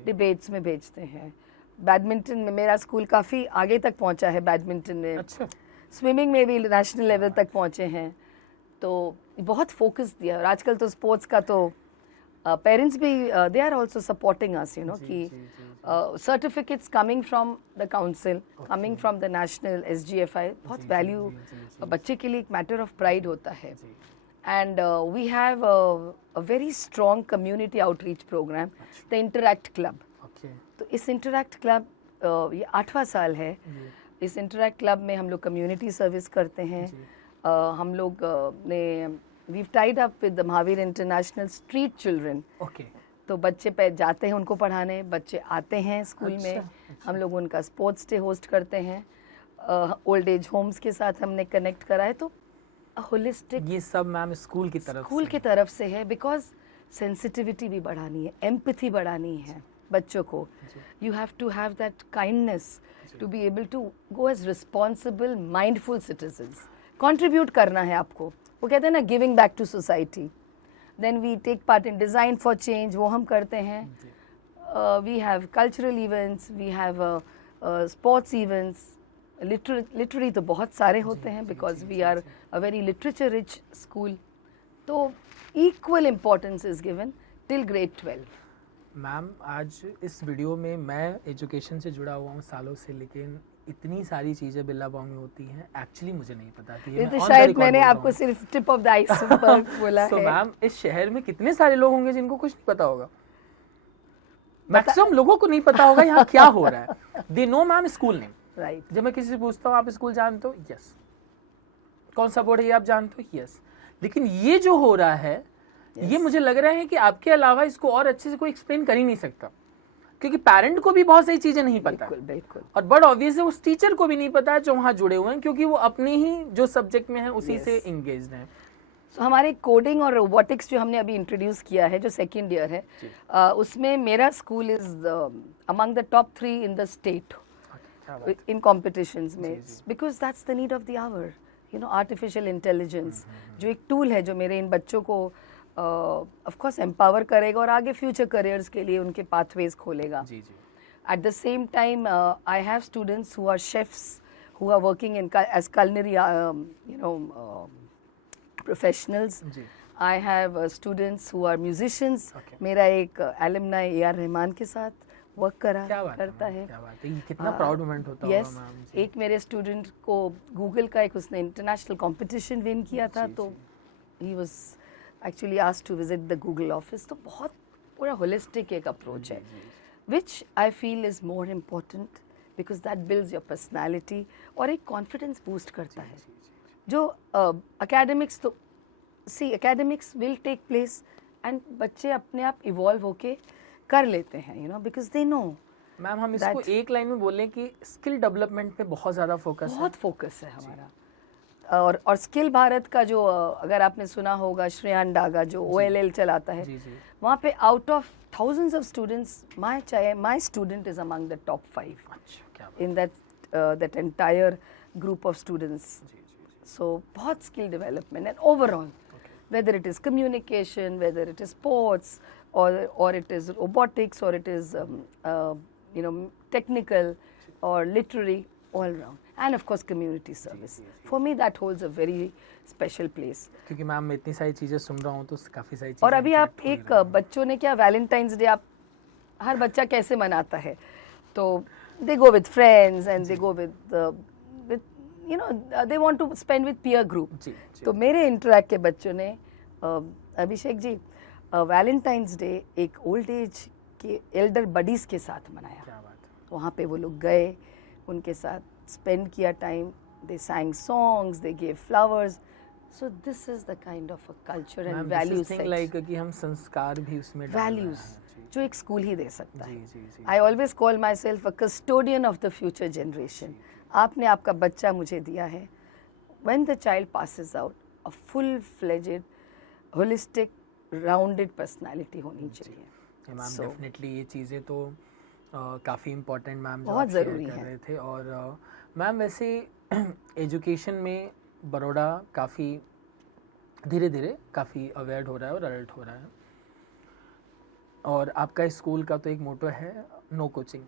डिबेट्स में भेजते हैं। बैडमिंटन में मेरा स्कूल काफ़ी आगे तक पहुंचा है बैडमिंटन में। अच्छा। स्विमिंग में भी नेशनल लेवल तक पहुंचे हैं, तो बहुत फोकस दिया। और आजकल तो स्पोर्ट्स का तो पेरेंट्स भी they are also supporting us, you know, कि certificates coming from the council, coming from the national SGFI, बहुत वैल्यू बच्चे के लिए एक मैटर ऑफ प्राइड होता है। And we have a very strong community outreach programme, the Interact Club. तो इस इंटरैक्ट क्लब ये 8वां साल है। इस इंटरैक्ट क्लब में हम लोग कम्युनिटी सर्विस करते हैं। हम लोग ने we've tied up with the Mahavir international street children. तो बच्चे पे जाते हैं उनको पढ़ाने, बच्चे आते हैं स्कूल में। हम लोग उनका स्पोर्ट्स डे होस्ट करते हैं। ओल्ड एज होम्स के साथ हमने कनेक्ट करा है। तो होलिस्टिक, ये सब मैम स्कूल की तरफ से है, बिकॉज सेंसिटिविटी भी बढ़ानी है, एम्पैथी बढ़ानी है बच्चों को। You have to have that kindness to be able to go as responsible mindful citizens. Contribute करना है आपको, वो कहते हैं ना, giving back to society. Then we take part in design for change, वो हम करते हैं। We have cultural events, we have sports events. Literary तो बहुत सारे होते हैं, because we are a very literature rich school. तो equal importance is given till grade 12। Ma'am, आज इस वीडियो में मैं एजुकेशन से जुड़ा हुआ हूँ सालों से, लेकिन इतनी सारी चीज़ें बिल्लाबोंग में होती हैं एक्चुअली मुझे नहीं पता थी। ये तो शायद मैंने आपको सिर्फ टिप ऑफ द आइसबर्ग बोला है। तो मैम, इस शहर में कितने सारे लोग होंगे जिनको कुछ नहीं पता होगा? मैक्सिमम लोगों को नहीं पता होगा यहाँ क्या हो रहा है। They know ma'am school name, right. जब मैं किसी से पूछता हूँ आप स्कूल जानते हो? यस। कौन सा बोर्ड है ये आप जानते हो? यस। लेकिन ये जो हो रहा है, ये मुझे लग रहा है कि आपके अलावा इसको और अच्छे से कोई एक्सप्लेन कर ही नहीं सकता, क्योंकि पेरेंट को भी बहुत सारी चीजें नहीं पता। बिल्कुल। और बट ऑब्वियस है उस टीचर को भी नहीं पता है जो वहाँ जुड़े हुए हैं, क्योंकि वो अपनी ही जो सब्जेक्ट में है उसी से इंगेज्ड है। So, हमारे कोडिंग और रोबोटिक्स जो हमने अभी इंट्रोड्यूस किया है, जो 2nd ईयर है, उसमें मेरा school is among the top 3 in the state. बात। in competitions में, जी, जी। because that's the need of the hour. You know, artificial intelligence जो एक tool है जो मेरे इन बच्चों को of course empower करेगा और आगे future careers के लिए उनके pathways खोलेगा. जी जी At the same time, I have students who are chefs, who are working in as culinary, professionals. Ji I have students who are musicians. Okay. मेरा एक alumni A.R. Rahman के साथ वर्क क्या बात करता मैम, है. क्या बात है, ये कितना प्राउड मोमेंट होता होगा Yes, मैम जी। एक मेरे स्टूडेंट को गूगल का एक उसने इंटरनेशनल कंपटीशन विन किया था, जी, तो he was actually asked to visit the Google office. तो बहुत पूरा होलिस्टिक एक अप्रोच है, which I feel is more important because that builds your personality और एक confidence boost करता है. जो academics तो academics will take place and बच्चे अपने आप evolve होके कर लेते हैं, you know, because they know. Ma'am हम इसको that- एक लाइन में बोलें कि स्किल डेवलपमेंट पे बहुत ज़्यादा फोकस है। बहुत फोकस है हमारा. और स्किल भारत का जो अगर आपने सुना होगा श्रेयान डागा जो OLL चलाता है, जी जी वहाँ पे out of thousands of students, my student is among the top 5 अच्छा क्या बात, in that entire group of students. जी जी जी So बहुत skill development and overall, whether it is communication, whether it is sports, or it is robotics, or it is technical or literary, all round, and of course community service. For me that holds a very special place. क्योंकि ma'am मैं इतनी सारी चीज़ें सुन रहा हूँ तो काफ़ी सारी और चीज़ें अभी आप impact हो एक रही हैं। बच्चों ने क्या वैलेंटाइंस डे आप हर बच्चा कैसे मनाता है, तो they go with friends and they go with they want to spend with peer group. जी जी तो मेरे इंटरैक्ट के बच्चों ने अभिषेक जी वैलेंटाइंस डे एक ओल्ड एज के एल्डर बडीज के साथ मनाया. क्या बात है, वहाँ पे वो लोग गए, उनके साथ स्पेंड किया time, they sang songs, they gave flowers. So this is the kind of a culture and ma'am value thing set, like कि हम संस्कार भी उसमें डाल रहे हैं। values जो एक स्कूल ही दे सकता जी है. जी जी I always call myself a custodian of the future generation. आपने आपका बच्चा मुझे दिया है. When the child passes out, a full-fledged, holistic, rounded personality होनी चाहिए. मैम So- डेफिनेटली ये चीज़ें तो काफ़ी इम्पोर्टेंट मैम जो बहुत आप शेयर ज़रूरी कर है। रहे थे। और मैम वैसे एजुकेशन में बड़ौदा काफ़ी धीरे धीरे काफ़ी अवेयर हो रहा है और अलर्ट हो रहा है, और आपका स्कूल का तो एक मोटो है नो कोचिंग,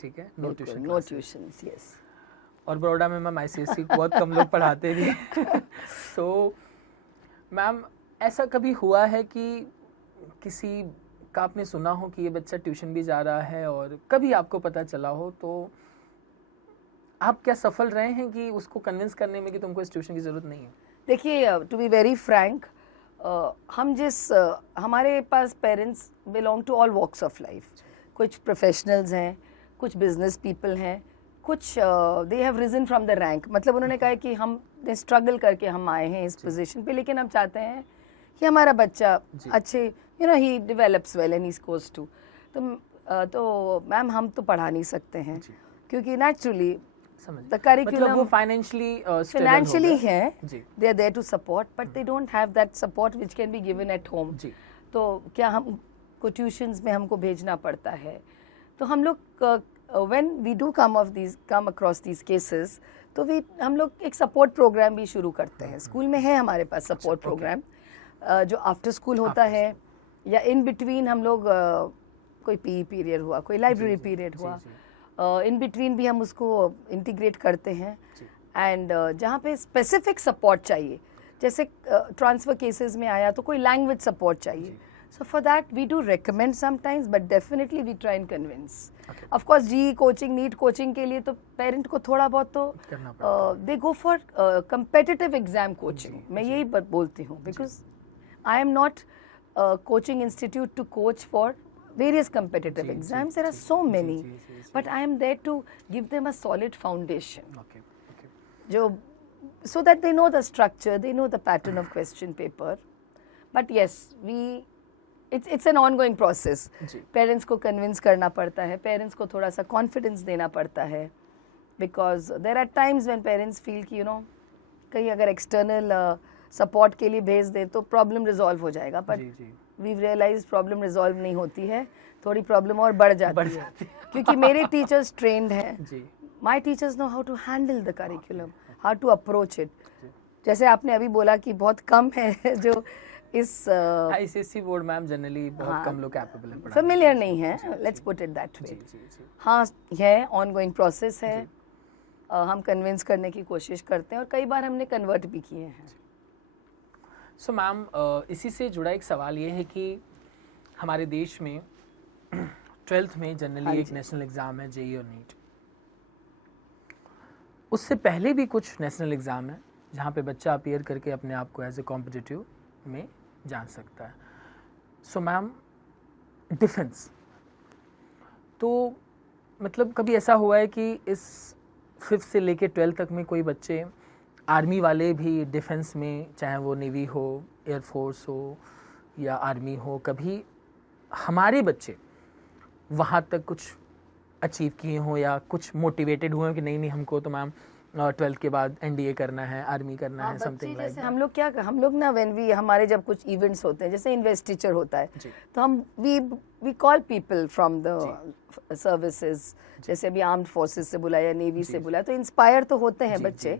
ठीक है, no tuition No tuitions, yes. और बड़ौदा में मैम ICSE को बहुत कम लोग पढ़ाते भी हैं। तो मैम ऐसा कभी हुआ है कि किसी का आपने सुना हो कि ये बच्चा ट्यूशन भी जा रहा है और कभी आपको पता चला हो, तो आप क्या सफल रहे हैं कि उसको कन्विंस करने में कि तुमको इस ट्यूशन की ज़रूरत नहीं है? देखिए, टू बी वेरी फ्रैंक, हम हमारे पास parents belong to all walks of life. कुछ प्रोफेशनल्स हैं, कुछ बिजनेस पीपल हैं, कुछ they have risen from the rank. मतलब उन्होंने कहा है कि हम स्ट्रगल करके हम आए हैं इस पोजीशन पे, लेकिन हम चाहते हैं कि हमारा बच्चा अच्छे ही develops well and he goes to. तो मैम हम तो पढ़ा नहीं सकते हैं, क्योंकि नेचुरली समझ द मतलब वो करिकुलम फाइनेंशियली हैं, जी they are there to support, but they don't have that support which can be given at home. जी तो क्या हमको ट्यूशन्स में हमको भेजना पड़ता है. तो हम लोग when we do come across these cases, तो हम लोग एक सपोर्ट प्रोग्राम भी शुरू करते हैं. स्कूल में है हमारे पास सपोर्ट प्रोग्राम जो आफ्टर स्कूल होता है, या इन बिटवीन हम लोग कोई PE पीरियड हुआ, कोई लाइब्रेरी पीरियड हुआ, इन बिटवीन भी हम उसको इंटीग्रेट करते हैं. एंड जहाँ पे स्पेसिफिक सपोर्ट चाहिए, जैसे ट्रांसफ़र केसेस में आया तो कोई लैंग्वेज सपोर्ट चाहिए, so for that we do recommend sometimes, but definitely we try and convince. Of course जी कोचिंग, नीट कोचिंग के लिए तो पेरेंट को थोड़ा बहुत तो करना पड़ता they go for competitive exam coaching. मैं यही बोलती हूँ, because I am not coaching institute to coach for various competitive exams. There are so many, but I am there to give them a solid foundation. Okay okay So that they know the structure, they know the pattern of question paper. But yes, it's an ongoing process. जी Parents को convince करना पड़ता है, parents को थोड़ा सा confidence देना पड़ता है, because there are times when parents feel कि कहीं अगर external support के लिए भेज दे तो problem resolve हो जाएगा, but ji ji we've realized problem resolve नहीं होती है, थोड़ी problem और बढ़ जाती है. क्योंकि मेरे teachers trained हैं, जी my teachers know how to handle the curriculum, how to approach it. जैसे आपने अभी बोला कि बहुत कम है जो इस आईसीएसई बोर्ड मैम जनरली बहुत कम लोग कैपेबल हैं, फेमिलियर नहीं है, let's put it that way. हाँ है, ऑनगोइंग प्रोसेस है. हम कन्विंस करने की कोशिश करते हैं और कई बार हमने कन्वर्ट भी किए हैं. सो मैम इसी से जुड़ा एक सवाल ये है कि हमारे देश में 12th में जनरली एक नेशनल एग्ज़ाम है, जेईई और नीट. उससे पहले भी कुछ नेशनल एग्ज़ाम है जहाँ पे बच्चा अपीयर करके अपने आप को एज ए कॉम्पिटिटिव में जान सकता है. सो मैम डिफेंस, तो मतलब कभी ऐसा हुआ है कि इस 5th से लेके 12th तक में कोई बच्चे आर्मी वाले भी डिफेंस में, चाहे वो नेवी हो, एयरफोर्स हो या आर्मी हो, कभी हमारे बच्चे वहाँ तक कुछ अचीव किए हों या कुछ मोटिवेटेड हुए कि नहीं हमको तो मैम 12th के बाद एनडीए करना है, आर्मी करना है, समथिंग लाइक दैट. हम लोग ना हमारे जब कुछ इवेंट्स होते हैं, जैसे इन्वेस्टिचर होता है, तो हम we call people from the services, जैसे अभी आर्म्ड फोर्सेस से बुलाया, नेवी से बुलाया, तो इंस्पायर तो होते हैं बच्चे.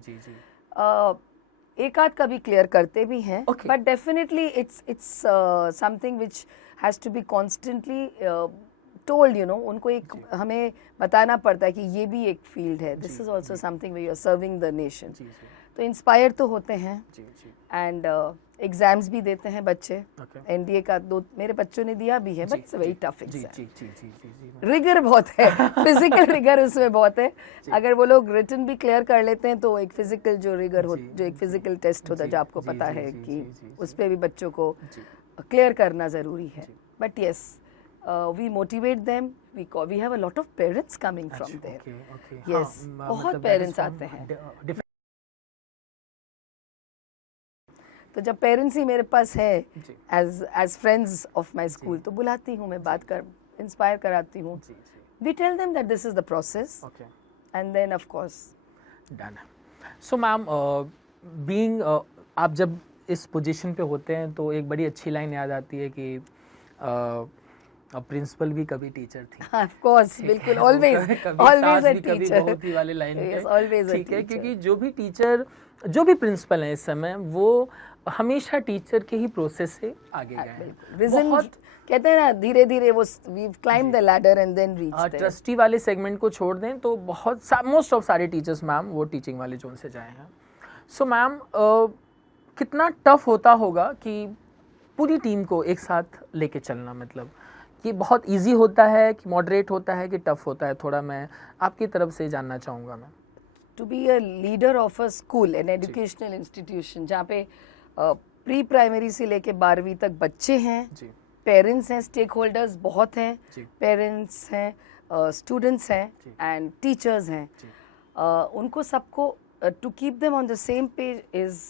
एक आध कभी क्लियर करते भी हैं, but definitely it's something which has to be constantly told, उनको एक हमें बताना पड़ता है कि ये भी एक फील्ड है. This is also something way you are serving the nation. तो इंस्पायर तो होते हैं एंड एग्जाम्स भी देते हैं बच्चे. एनडीए का 2 मेरे बच्चों ने दिया भी है, but it's very tough exam. Rigour बहुत है, फिजिकल रिगर उसमें बहुत है. अगर वो लोग रिटन भी क्लियर कर लेते हैं तो एक फिजिकल जो रिगर हो, जो एक फिजिकल टेस्ट होता है, जो आपको पता है कि उस पर भी बच्चों को क्लियर करना ज़रूरी है. But yes, we motivate them. We have a lot of parents coming from there. Yes, बहुत parents आते हैं. तो जब पेरेंट्स ही मेरे पास है as friends of my school, तो बुलाती हूँ मैं, बात कर, इंस्पायर कराती हूँ. We tell them that this is the process, and then of course done. So ma'am, being आप जब इस पोजीशन पे होते हैं तो एक बड़ी अच्छी लाइन याद आती है कि अब प्रिंसिपल भी कभी टीचर थी. ऑफ कोर्स, बिल्कुल, ऑलवेज अ टीचर. बहुत ही वाले लाइन है, ऑलवेज ठीक है, क्योंकि जो भी टीचर, जो भी प्रिंसिपल है इस समय, वो हमेशा टीचर के ही प्रोसेस से आगे गए हैं. बहुत कहते हैं ना, धीरे धीरे वो we climb the ladder and then reach there. Trustee वाले सेगमेंट को छोड़ दें तो बहुत मोस्ट ऑफ सारे टीचर्स मैम वो टीचिंग वाले जोन से जाए हैं. सो मैम कितना टफ होता होगा कि पूरी टीम को एक साथ लेके चलना, मतलब कि बहुत इजी होता है कि मॉडरेट होता है कि टफ होता है, थोड़ा मैं आपकी तरफ से जानना चाहूँगा. मैं to be a leader of a school, an educational institution, जहाँ पे प्री प्राइमरी से लेके 12वीं तक बच्चे हैं, पेरेंट्स हैं, स्टेक होल्डर्स बहुत हैं, पेरेंट्स हैं, स्टूडेंट्स हैं एंड टीचर्स हैं, उनको सबको to keep them on the same page is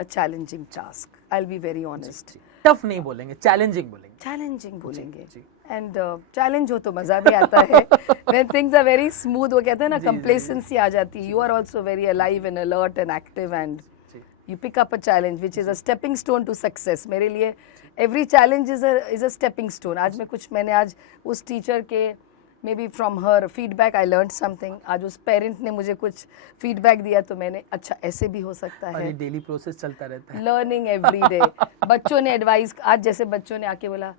a challenging task. I will be very honest. Tough नहीं बोलेंगे, चैलेंजिंग बोलेंगे. चैलेंजिंग बोलेंगे. एंड चैलेंज हो तो मजा भी आता है. When things are very smooth, वो कहते हैं ना, कंप्लेसेंसी आ जाती है. You are also very alive and alert and active and you pick up a challenge which is a stepping stone to success. मेरे लिए every challenge is a stepping stone. आज मैं कुछ, मैंने आज उस टीचर के maybe from her feedback I learned something. आज उस पेरेंट ने मुझे कुछ फीडबैक दिया तो मैंने, अच्छा ऐसे भी हो सकता है. डेली प्रोसेस चलता रहता है. Learning every day. बच्चों ने एडवाइस, आज जैसे बच्चों ने आके बोला,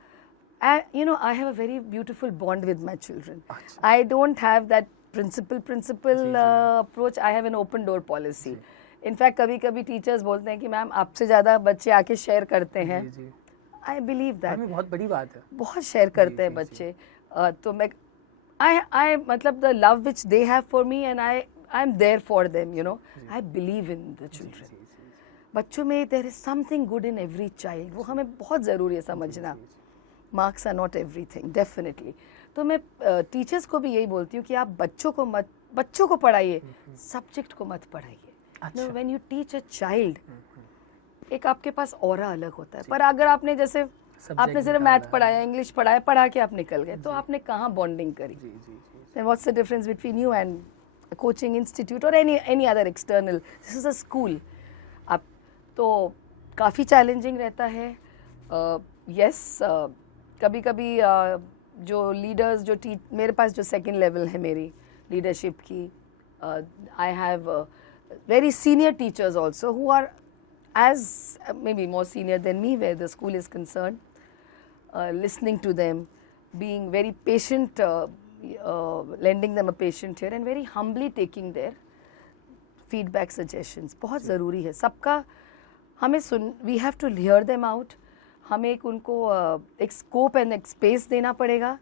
you know, I have a very beautiful bond with my children. I don't have that principal approach. I have an open door policy. In fact कभी कभी टीचर्स बोलते हैं कि मैम आपसे ज़्यादा बच्चे आके शेयर करते हैं. आई बिलीव दैट बहुत बड़ी बात है. बहुत शेयर करते हैं बच्चे. तो मैं आई मतलब the love which they have for me and I am there for them, you know. I believe in the children. बच्चों में there is something good in every child. वो हमें बहुत ज़रूरी है समझना. Marks are not everything, definitely. तो मैं टीचर्स को भी यही बोलती हूँ कि आप बच्चों को पढ़ाइए, सब्जेक्ट को मत पढ़ाइए. No, when you teach a child, एक आपके पास ऑरा अलग होता है. पर अगर आपने जैसे आपने सिर्फ मैथ पढ़ाया, इंग्लिश पढ़ाया, पढ़ा के आप निकल गए, तो आपने कहाँ बॉन्डिंग करी. Then what's the difference between you and a coaching institute or any other external? This is a school. आप तो काफ़ी चैलेंजिंग रहता है. Yes, कभी कभी जो लीडर्स, जो मेरे पास जो सेकंड लेवल है मेरी लीडरशिप की, I have very senior teachers also who are as maybe more senior than me where the school is concerned, listening to them, being very patient, lending them a patient ear and very humbly taking their feedback suggestions. बहुत ज़रूरी है सबका हमें सुन, we have to hear them out. हमें एक उनको एक scope and एक स्पेस देना पड़ेगा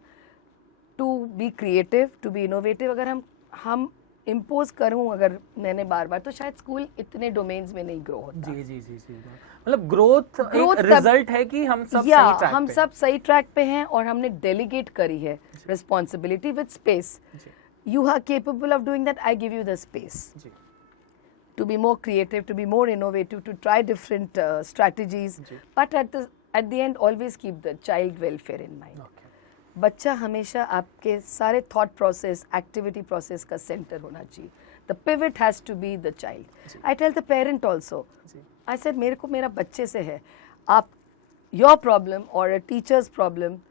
to be creative, to be innovative. अगर हम इम्पोज करूँ अगर मैंने बार बार, तो शायद स्कूल इतने डोमेन्स में नहीं ग्रो होता. जी जी जी जी, मतलब ग्रोथ एक रिजल्ट है कि हम सब सही ट्रैक हम सब सही ट्रैक पे हैं और हमने डेलीगेट करी है responsibility with space. You are capable of doing that, I give you the space to be more creative, to be more innovative, to try different strategies, but at the end always keep the child welfare in mind. Okay. बच्चा हमेशा आपके सारे thought process, activity process का center होना चाहिए. The pivot has to be the child. I tell the parent also. I said मेरे को मेरा बच्चे से है. आप your problem or a teacher's problem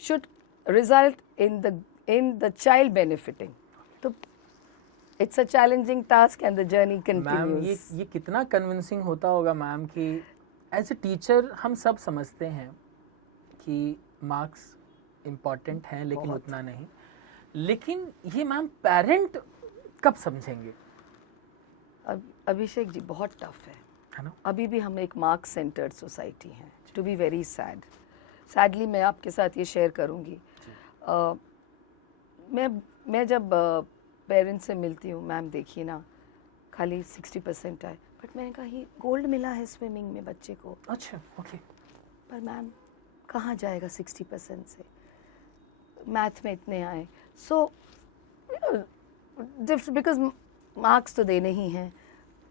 should result in the child benefiting. तो It's a challenging task and the journey continues. Ma'am ये कितना कन्विंसिंग होता होगा मैम कि एज ए टीचर हम सब समझते हैं कि मार्क्स इम्पॉर्टेंट हैं लेकिन उतना नहीं, लेकिन ये मैम पेरेंट कब समझेंगे? अभिषेक जी बहुत टफ है ना. अभी भी हम एक मार्क्स सेंटर्ड सोसाइटी हैं. टू बी वेरी सैडली मैं आपके साथ ये शेयर करूँगी. मैं जब पेरेंट्स से मिलती हूँ, मैम देखिए ना खाली 60% आए, बट मैंने कहा ही गोल्ड मिला है स्विमिंग में बच्चे को. अच्छा ओके. पर मैम कहाँ जाएगा 60% से, मैथ में इतने आए. सो बिकॉज मार्क्स तो देने ही हैं,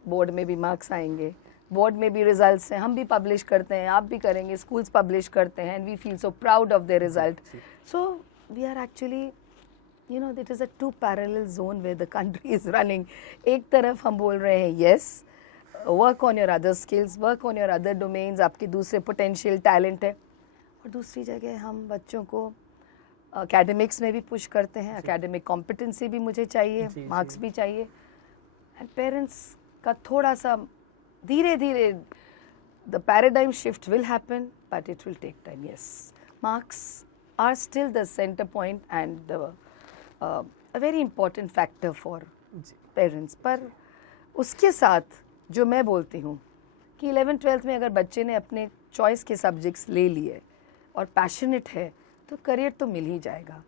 बोर्ड में भी मार्क्स आएंगे, बोर्ड में भी रिजल्ट्स हैं, हम भी पब्लिश करते हैं, आप भी करेंगे, स्कूल्स पब्लिश करते हैं, and we feel so proud of their result. So we are actually you know it is a two parallel zone where the country is running. एक तरफ हम बोल रहे हैं yes, work on your other skills, work on your other domains, आपके दूसरे potential talent है, और दूसरी जगह हम बच्चों को academics में भी push करते हैं. academic competency भी मुझे चाहिए, marks भी चाहिए, and parents का थोड़ा सा धीरे धीरे the paradigm shift will happen, but it will take time. Yes, marks are still the center point and a very important factor for parents. पर उसके साथ जो मैं बोलती हूँ कि 11th-12th में अगर बच्चे ने अपने चॉइस के सब्जेक्ट्स ले लिए और पैशनेट है तो करियर तो मिल ही जाएगा,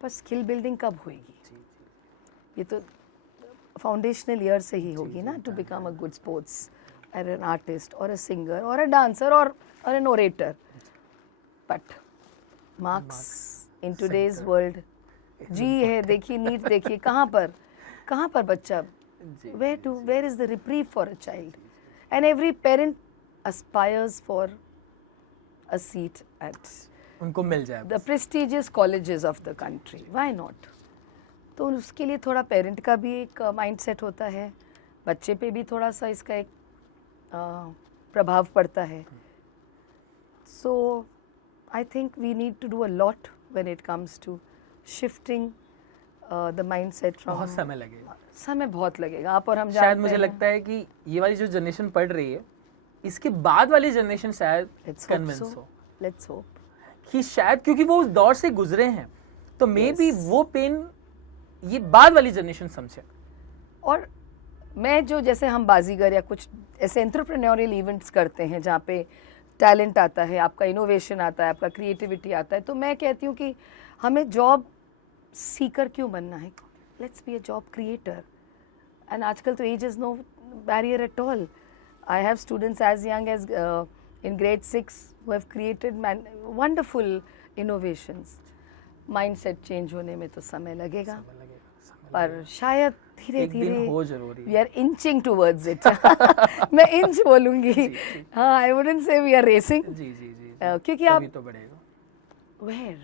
पर स्किल बिल्डिंग कब होएगी? ये तो फाउंडेशनल ईयर से ही होगी ना, to become a good sports और एन आर्टिस्ट और अ सिंगर और अ डांसर और an orator. But marks in today's world जी है. देखिए नीट देखिए कहाँ पर बच्चा, where is the reprieve for a child? And every parent aspires for a seat at उनको मिल जाए the prestigious colleges of the country. Why not? तो उसके लिए थोड़ा पेरेंट का भी एक माइंडसेट होता है, बच्चे पे भी थोड़ा सा इसका एक प्रभाव पड़ता है. So I think we need to do a lot when it comes to shifting the mindset from. बहुत समय लगेगा. समय बहुत लगेगा. आप और हम जानते हैं. शायद मुझे लगता है कि ये वाली जो जनरेशन पढ़ रही है, इसके बाद वाली जनरेशन शायद कन्विंस हो. Let's hope. कि शायद क्योंकि वो उस दौर से गुजरे हैं, तो मे बी वो पेन ये बाद वाली जनरेशन समझे. और मैं जो जैसे हम बाजीगर या कुछ ऐसे एंटरप्रेन्योरियल इवेंट्स करते हैं जहाँ पे टैलेंट आता है, आपका इनोवेशन आता है, आपका क्रिएटिविटी आता है, तो मैं कहती हूँ कि हमें जॉब सीकर क्यों बनना है? Let's be a job creator. And आजकल तो age is no barrier at all. I have students as young as in grade 6 who have created wonderful innovations. Mindset change होने में तो समय लगेगा, पर शायद धीरे धीरे we are inching towards it. मैं इंच बोलूँगी, हाँ, I wouldn't say we are racing, क्योंकि आप तो बढ़ेगा. where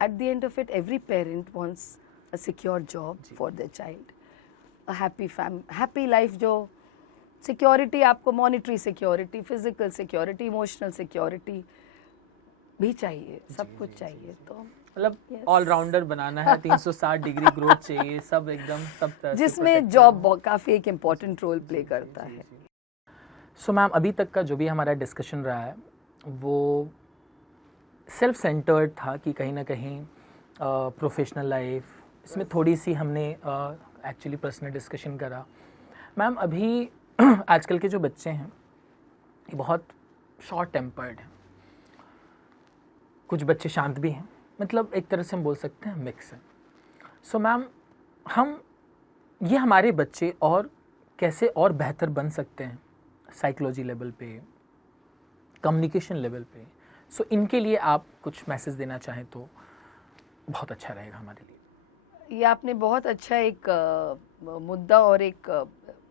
at the end of it every parent wants a secure job for their child, a happy life. जो सिक्योरिटी आपको, monetary security, physical security, emotional security, भी चाहिए, सब कुछ चाहिए। तो मतलब Yes. ऑलराउंडर बनाना है, 360 डिग्री ग्रोथ चाहिए, सब एकदम सब तरह से जिसमें protect जॉब काफ़ी एक इम्पॉर्टेंट रोल प्ले करता है। सो मैम, अभी तक का जो भी हमारा डिस्कशन रहा है वो सेल्फ सेंटर्ड था कि कहीं ना कहीं प्रोफेशनल लाइफ, इसमें थोड़ी सी हमने एक्चुअली पर्सनल डिस्कशन करा। मैम, अभी आजकल के जो बच्चे हैं ये बहुत शॉर्ट टेम्पर्ड हैं, कुछ बच्चे शांत भी हैं, मतलब एक तरह से हम बोल सकते हैं मिक्स है। सो मैम, हम ये हमारे बच्चे और कैसे और बेहतर बन सकते हैं साइकोलॉजी लेवल पे, कम्युनिकेशन लेवल पे? सो इनके लिए आप कुछ मैसेज देना चाहें तो बहुत अच्छा रहेगा हमारे लिए। ये आपने बहुत अच्छा एक मुद्दा और एक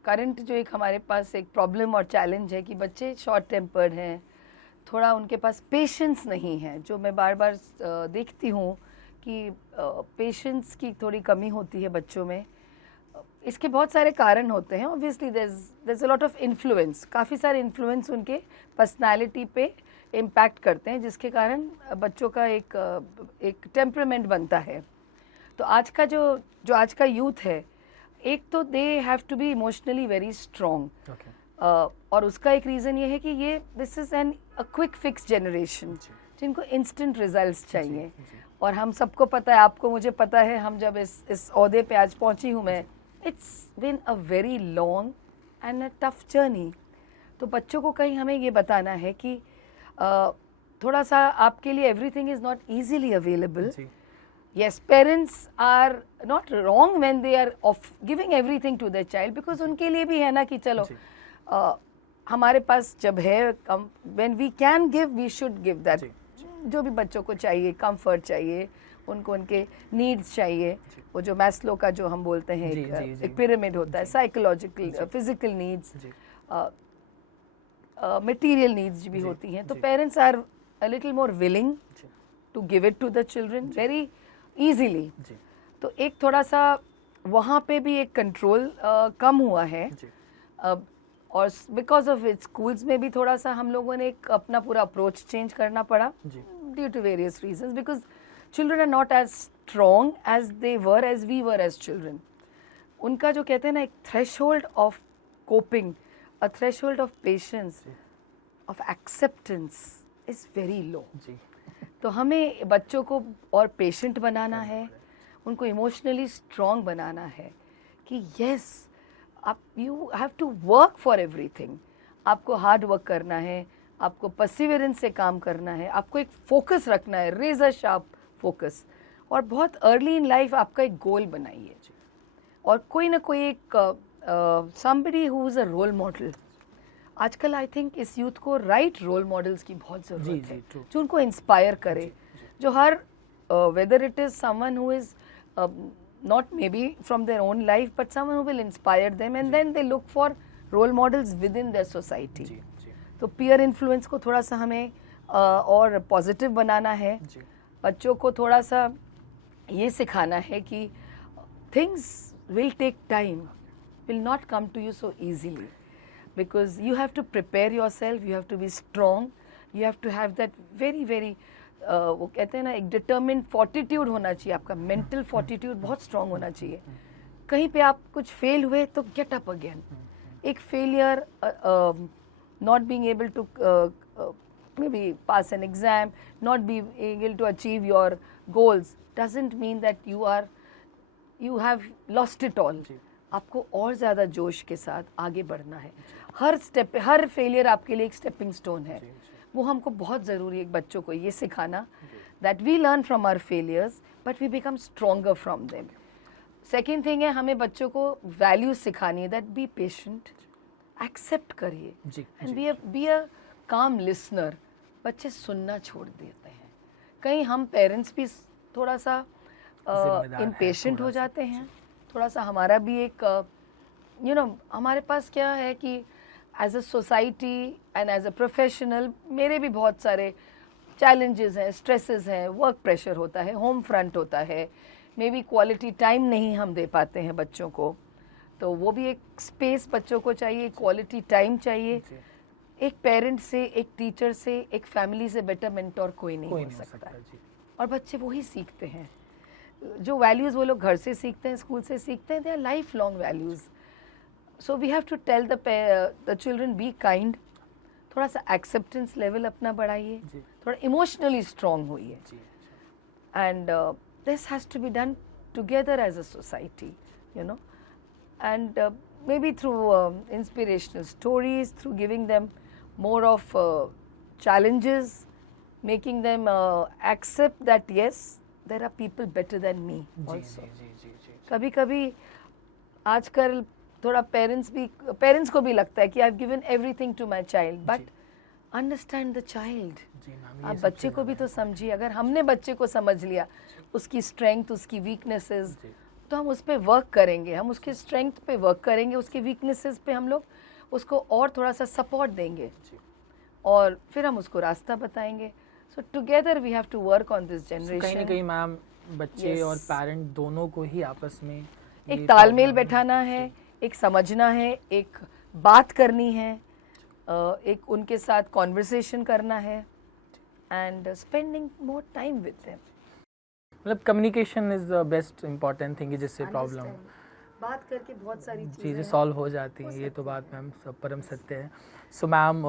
करंट जो एक हमारे पास एक प्रॉब्लम और चैलेंज है कि बच्चे शॉर्ट टेम्पर्ड हैं, थोड़ा उनके पास पेशेंस नहीं है, जो मैं बार बार देखती हूँ कि पेशेंस की थोड़ी कमी होती है बच्चों में। इसके बहुत सारे कारण होते हैं। Obviously there is a lot of influence, काफ़ी सारे इन्फ्लुएंस उनके पर्सनालिटी पे इम्पैक्ट करते हैं, जिसके कारण बच्चों का एक टेम्परामेंट बनता है। तो आज का जो आज का यूथ है, एक तो they have to be emotionally very strong, और उसका एक रीज़न ये है कि ये this is an a quick fix generation जिनको इंस्टेंट रिजल्ट्स चाहिए। और हम सबको पता है, आपको मुझे पता है, हम जब इस ओहदे पे आज पहुंची हूँ मैं, it's been a very long and a tough journey. तो बच्चों को कहीं हमें ये बताना है कि थोड़ा सा आपके लिए everything is not easily available. Yes, parents are not wrong when they are of giving everything to their child, because उनके लिए भी है ना कि चलो हमारे पास जब है, when we can give, we should give that। जो भी बच्चों को चाहिए, कंफर्ट चाहिए उनको, उनके नीड्स चाहिए, वो जो मैस्लो का जो हम बोलते हैं एक पिरामिड होता है, psychological, physical needs, material needs भी होती हैं। तो parents are a little more willing to give it to the children very easily. तो एक थोड़ा सा वहाँ पे भी एक कंट्रोल कम हुआ है, और बिकॉज ऑफ इट स्कूल्स में भी थोड़ा सा हम लोगों ने एक अपना पूरा अप्रोच चेंज करना पड़ा due to various reasons, because children are not as strong as they were as we were as children. उनका जो कहते हैं ना एक threshold of coping, a threshold of patience, of acceptance is very low. तो हमें बच्चों को और पेशेंट बनाना है, उनको इमोशनली स्ट्रॉन्ग बनाना है कि यस, आप you have to work for everything. आपको हार्ड वर्क करना है, आपको परसिवरेंस से काम करना है, आपको एक फोकस रखना है, रेजर शार्प फोकस, और बहुत अर्ली इन लाइफ आपका एक गोल बनाइए, और कोई ना कोई एक somebody who is a role model. आजकल आई थिंक इस यूथ को राइट रोल मॉडल्स की बहुत ज़रूरत है, जो उनको इंस्पायर करे, जो हर whether it is someone who is not maybe from their own life, but someone who will inspire them, and then they look for role models within their society. तो peer influence को थोड़ा सा हमें और positive बनाना है। बच्चों को थोड़ा सा ये सिखाना है कि things will take time, will not come to you so easily, because you have to prepare yourself, you have to be strong, you have to have that very very वो कहते हैं ना एक डिटर्मिन्ड फोर्टिट्यूड होना चाहिए, आपका mental fortitude बहुत strong होना चाहिए। कहीं पे आप कुछ फेल हुए तो गेट अप अगेन। एक failure, not being able to maybe pass an exam, not be able to achieve your goals doesn't mean that you have lost it all. आपको और ज़्यादा जोश के साथ आगे बढ़ना है। हर स्टेप, हर फेलियर आपके लिए एक स्टेपिंग स्टोन है। वो हमको बहुत ज़रूरी है बच्चों को ये सिखाना, that we learn from our failures but we become stronger from them. Second thing है, हमें बच्चों को वैल्यूज सिखानी है, दैट बी पेशेंट, एक्सेप्ट करिए, and be a calm listener. बच्चे सुनना छोड़ देते हैं, कहीं हम पेरेंट्स भी थोड़ा सा इम्पेशेंट हो जाते हैं, थोड़ा सा हमारा भी एक हमारे पास क्या है कि as a society and as a professional मेरे भी बहुत सारे चैलेंजेस हैं, स्ट्रेसेस हैं, वर्क प्रेशर होता है, होम फ्रंट होता है, मे बी क्वालिटी टाइम नहीं हम दे पाते हैं बच्चों को, तो वो भी एक स्पेस बच्चों को चाहिए, क्वालिटी टाइम चाहिए। एक पेरेंट से, एक टीचर से, एक फैमिली से बेटर मेंटोर कोई नहीं हो सकता। जी। और बच्चे वही सीखते हैं जो वैल्यूज़ वो लोग घर से सीखते हैं, स्कूल से सीखते हैं, they are lifelong values. So we have to tell the children be kind, थोड़ा सा एक्सेप्टेंस लेवल अपना बढ़ाइए, थोड़ा इमोशनली स्ट्रॉन्ग होइए, and this has to be done together as a society, you know, and maybe through inspirational stories, through giving them more of challenges, making them accept that yes, there are people better than me also. कभी कभी आजकल थोड़ा parents को भी लगता है कि I have given everything to my child, but understand the child. आप बच्चे को भी तो समझिए। अगर हमने बच्चे को समझ लिया, उसकी स्ट्रेंथ, उसकी वीकनेसेस, तो हम उस पर वर्क करेंगे, हम उसके स्ट्रेंथ पे वर्क करेंगे, उसके वीकनेसेस पे हम लोग उसको और थोड़ा सा सपोर्ट देंगे और फिर हम उसको रास्ता बताएंगे। So together we have to work on this generation. कहीं ना कहीं मैम बच्चे और पेरेंट दोनों को ही आपस में एक तालमेल बैठाना है, एक समझना है, एक बात करनी है, एक उनके साथ कॉन्वर्सेशन करना है, and spending more time with them. मतलब communication is the best important thing, जिससे प्रॉब्लम बात करके बहुत सारी चीज़ें सॉल्व हो जाती हैं। ये तो बात मैम सब परम सत्य है। So ma'am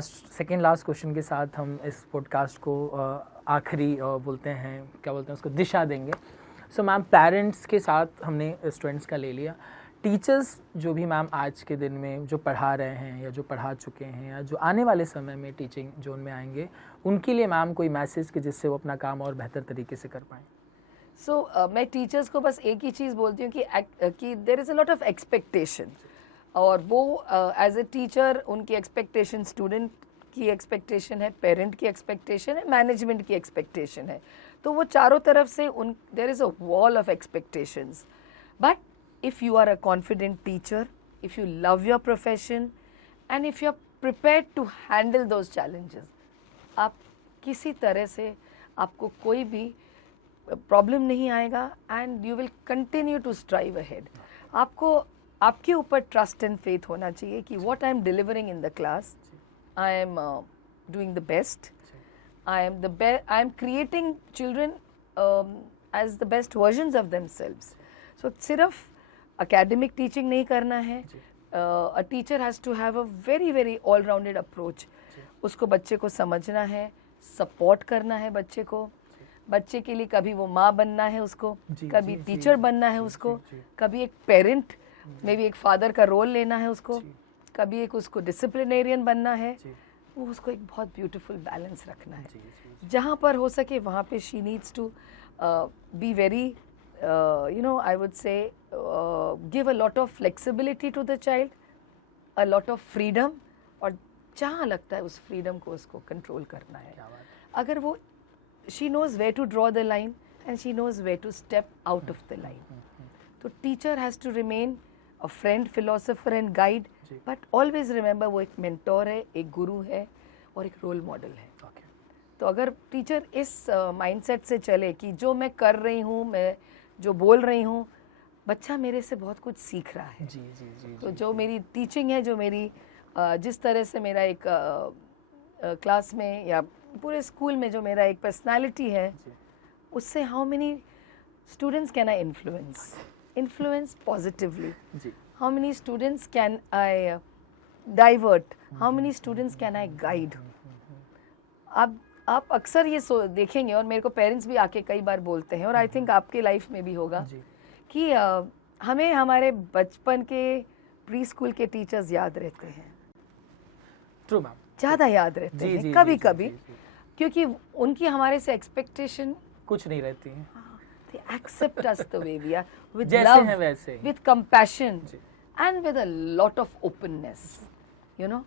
second last question के साथ हम इस पॉडकास्ट को आखिरी बोलते हैं, क्या बोलते हैं उसको, दिशा देंगे। सो मैम पेरेंट्स के साथ हमने स्टूडेंट्स का ले लिया, टीचर्स जो भी मैम आज के दिन में जो पढ़ा रहे हैं या जो पढ़ा चुके हैं या जो आने वाले समय में टीचिंग जोन में आएंगे, उनके लिए मैम कोई मैसेज कि जिससे वो अपना काम और बेहतर तरीके से कर पाएँ? सो मैं टीचर्स को बस एक ही चीज़ बोलती हूँ कि there is a lot of expectation, और वो एज ए टीचर उनकी एक्सपेक्टेशन स्टूडेंट की एक्सपेक्टेशन है, पेरेंट की एक्सपेक्टेशन है, मैनेजमेंट की एक्सपेक्टेशन है। तो वो चारों तरफ से there is a wall of expectations. But if you are a confident teacher, if you love your profession, and if you are prepared to handle those challenges, आप किसी तरह से आपको कोई भी प्रॉब्लम नहीं आएगा, and you will continue to strive ahead. आपको आपके ऊपर ट्रस्ट एंड फेथ होना चाहिए कि what I am delivering in the class, I am doing the best, I am creating children as the best versions of themselves. So सिर्फ academic teaching नहीं करना है, a teacher has to have a very very all rounded approach. उसको बच्चे को समझना है, support करना है बच्चे को, बच्चे के लिए कभी वो माँ बनना है उसको, कभी टीचर बनना है उसको, कभी एक पेरेंट मे बी एक फादर का रोल लेना है उसको, कभी एक उसको डिसिप्लिनेरियन बनना है, वो उसको एक बहुत ब्यूटीफुल बैलेंस रखना है। जहाँ पर हो सके वहाँ पे she needs to be very I would say give a lot of flexibility to the child, a lot of freedom, और जहाँ लगता है उस freedom को उसको control करना है। अगर वो she knows where to draw the line and she knows where to step out of the line. तो teacher has to remain a friend, philosopher and guide, but always remember वो एक mentor है, एक गुरु है और एक role model है। तो अगर टीचर इस mindset से चले कि जो मैं कर रही हूँ, मैं जो बोल रही हूँ, बच्चा मेरे से बहुत कुछ सीख रहा है। तो जो मेरी टीचिंग है, जो मेरी जिस तरह से मेरा एक क्लास में या पूरे स्कूल में जो मेरा एक पर्सनालिटी है, उससे how many students can I influence positively, how many students can I divert, how many students can I guide. आप अक्सर ये देखेंगे, और मेरे को पेरेंट्स भी आके कई बार बोलते हैं, और आई थिंक आपके लाइफ में भी होगा कि हमें हमारे बचपन के प्री स्कूल के टीचर्स याद रहते हैं। ट्रू मैम, ज़्यादा याद रहते हैं कभी कभी, क्योंकि उनकी हमारे से एक्सपेक्टेशन कुछ नहीं रहती है। They accept us the way we are, with जैसे love, हैं वैसे, with compassion, and with a lot of openness. You know,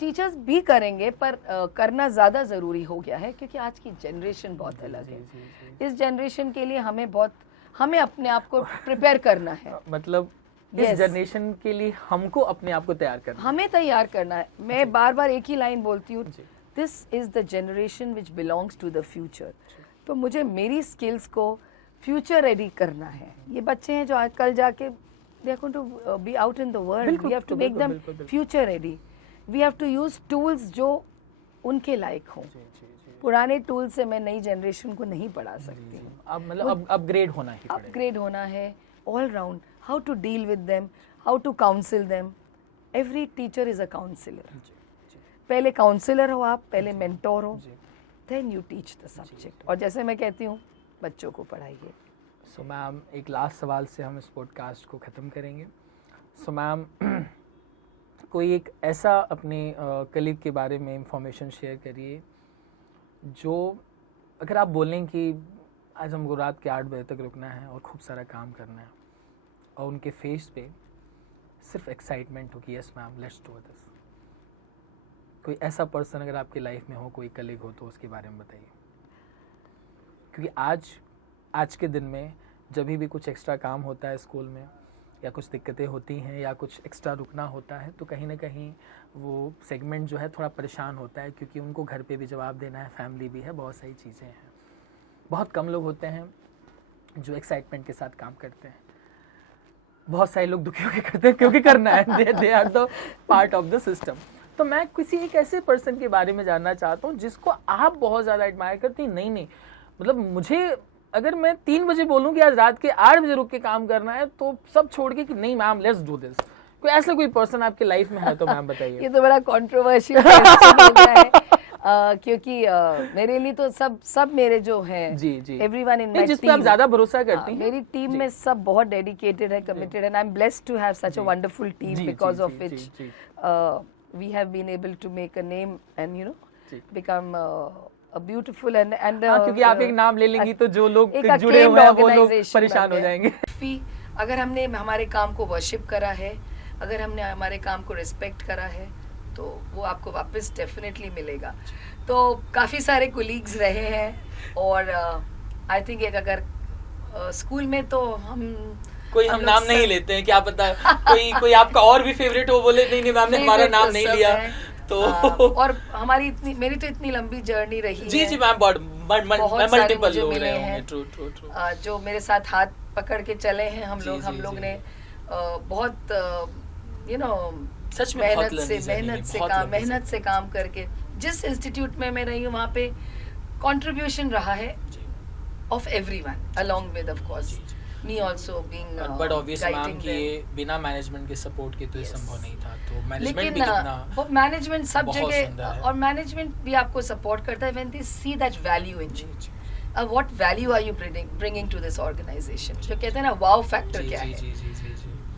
teachers भी करेंगे, पर करना ज़्यादा ज़रूरी हो गया है, क्योंकि आज की जनरेशन बहुत अलग है। इस जनरेशन के लिए हमें अपने आप को प्रिपेयर करना है। मतलब इस जनरेशन के लिए हमको अपने आप को तैयार करना है, हमें तैयार करना है। मैं बार बार एक ही लाइन बोलती हूँ, this is the generation which belongs to the future. तो मुझे मेरी स्किल्स को फ्यूचर रेडी करना है। ये बच्चे हैं जो आजकल जाके they are going to be out in the world, we have to make them future ready. We have to use tools जो उनके लायक हों। पुराने टूल से मैं नई जनरेशन को नहीं पढ़ा सकती हूँ। अब मतलब अपग्रेड होना ही पड़ेगा। अपग्रेड होना है all round, how to deal with them, how to counsel them. Every teacher is a counsellor. पहले काउंसिलर हो आप, पहले मेंटोर हो, then you teach the subject. और जैसे मैं कहती हूँ, बच्चों को पढ़ाइए। सो मैम, एक लास्ट सवाल से हम इस पॉडकास्ट को ख़त्म करेंगे। सो मैम, कोई एक ऐसा अपने कलीग के बारे में इंफॉर्मेशन शेयर करिए जो, अगर आप बोलें कि आज हमको रात के 8 बजे तक रुकना है और खूब सारा काम करना है, और उनके फेस पे सिर्फ एक्साइटमेंट हो कि yes ma'am let's do this, कोई ऐसा पर्सन अगर आपकी लाइफ में हो, कोई कलीग हो, तो उसके बारे में बताइए। क्योंकि आज के दिन में जब भी कुछ एक्स्ट्रा काम होता है स्कूल में, या कुछ दिक्कतें होती हैं, या कुछ एक्स्ट्रा रुकना होता है, तो कहीं ना कहीं वो सेगमेंट जो है थोड़ा परेशान होता है, क्योंकि उनको घर पे भी जवाब देना है, फैमिली भी है, बहुत सारी चीज़ें हैं। बहुत कम लोग होते हैं जो एक्साइटमेंट के साथ काम करते हैं। बहुत सारे लोग दुखी होकर करते हैं क्योंकि करना है, they are the part of the system. तो मैं किसी एक ऐसे पर्सन के बारे में जानना चाहता हूँ जिसको आप बहुत ज़्यादा एडमायर करती हैं। नहीं, मतलब मुझे, अगर मैं 3 बजे बोलूँ कि आज रात के 8 बजे रुक के काम करना है, तो सब छोड़ के कि नहीं मैम लेट्स डू दिस। कोई ऐसा कोई पर्सन आपके लाइफ में है तो मैम बताइए। ये तो बड़ा कंट्रोवर्शियल क्वेश्चन हो गया है, क्योंकि मेरे लिए तो सब मेरे जो हैं, जी एवरीवन इन माय जिस पे आप ज्यादा भरोसा करती हैं, मेरी टीम में सब बहुत डेडिकेटेड है, committed, and I am blessed to have such a wonderful team, because of which we have been able to make a name and become a beautiful and क्योंकि आप एक नाम ले लेंगी तो जो लोग जुड़े हुए हैं वो लोग परेशान हो जाएंगे। अगर हमने हमारे काम को वर्शिप करा है, अगर हमने हमारे काम को रिस्पेक्ट करा है, तो वो आपको वापस डेफिनेटली मिलेगा। तो काफ़ी सारे कोलीग्स रहे हैं, और आई थिंक एक अगर स्कूल में तो हम नाम नहीं लेते हैं, क्या पता कोई आपका और भी फेवरेट हो, बोले नहीं मैम ने हमारा नाम नहीं लिया तो और मेरी तो इतनी लंबी जर्नी रही जी मैम, बहुत मल्टीपल लोग मिले हैं ट्रू जो मेरे साथ हाथ पकड़ के चले हैं। हम लोग ने बहुत सच में मेहनत से काम करके जिस इंस्टीट्यूट में मैं रही हूँ वहाँ पे कंट्रीब्यूशन रहा है of everyone along with of course me also being but obviously ma'am कि बिना मैनेजमेंट के सपोर्ट के तो ये संभव नहीं था। तो मैनेजमेंट भी कितना, मैनेजमेंट सब जगह, और मैनेजमेंट भी आपको सपोर्ट करता है when they see that value in you. What value are you bringing to this organization? जो कहते हैं ना wow factor क्या है,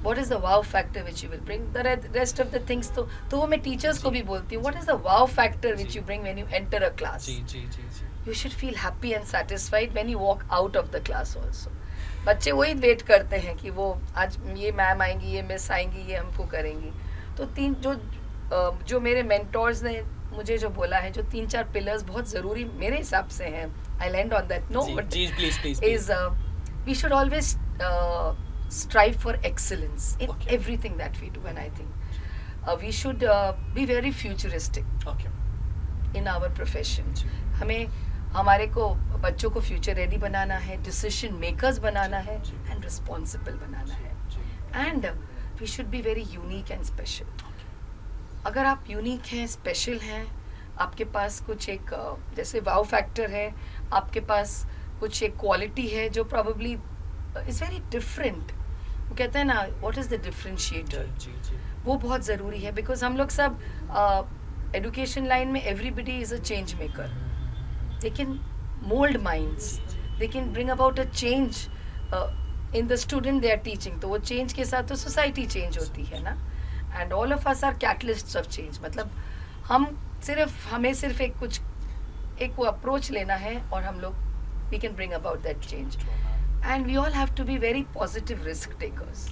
what is the wow factor which you will bring, the rest of the things तो वो मैं teachers को भी बोलती हूँ, what is the wow factor which you bring when you enter a class? You should feel happy and satisfied when you walk out of the class also. बच्चे वही wait करते हैं कि वो आज ये मैम आएंगी, ये मिस आएंगी, ये हमको करेंगी। तो जो मेरे मेंटोर्स ने मुझे जो बोला है, जो 3-4 पिलर्स बहुत ज़रूरी मेरे हिसाब से हैं, I land on that no but is we should always strive for excellence in everything that we do, and I think we should be very futuristic in our profession. हमें हमारे को बच्चों को फ्यूचर रेडी बनाना है, decision makers बनाना है, and responsible बनाना है, and we should be very unique and special. अगर आप यूनिक हैं, स्पेशल हैं, आपके पास कुछ एक जैसे वाव फैक्टर है, आपके पास कुछ एक क्वालिटी है जो प्रोबेबली इज़ वेरी डिफरेंट, वो कहते हैं ना व्हाट इज़ द डिफरेंशिएटर, वो बहुत ज़रूरी है। बिकॉज हम लोग सब एजुकेशन लाइन में everybody is a change maker, they can mold minds, they can bring about a change in the student they are teaching. तो वो change के साथ तो society change होती है ना, and all of us are catalysts of change. मतलब हमें सिर्फ एक वो approach लेना है, और हम लोग we can bring about that change, and we all have to be very positive risk takers.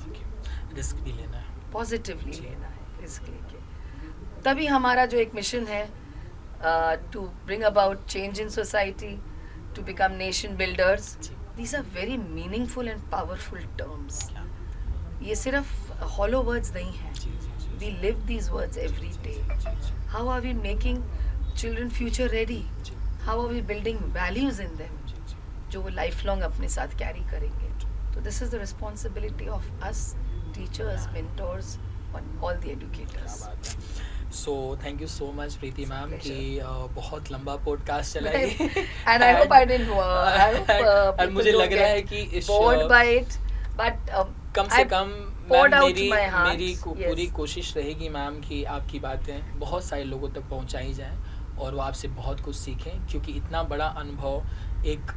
Risk भी लेना है, positively लेना है, रिस्क लेके तभी हमारा जो एक मिशन है to bring about change in society, to become nation builders. These are very meaningful and powerful terms. ये सिर्फ hollow words नहीं हैं. We live these words every day. How are we making children future ready? How are we building values in them? जो वो lifelong अपने साथ carry करेंगे. So this is the responsibility of us, teachers, mentors, and all the educators. So thank you so much Preeti ma'am pleasure. कि बहुत लंबा podcast चला ये And I hope I didn't. I hope और people मुझे don't लग रहा get है कि इस bored by it. But कम से I come poured ma'am out मेरी my heart. मेरी Yes. पूरी कोशिश रहेगी मैम कि आपकी बातें बहुत सारे लोगों तक पहुंचाई जाएं और वो आपसे बहुत कुछ सीखें, क्योंकि इतना बड़ा अनुभव एक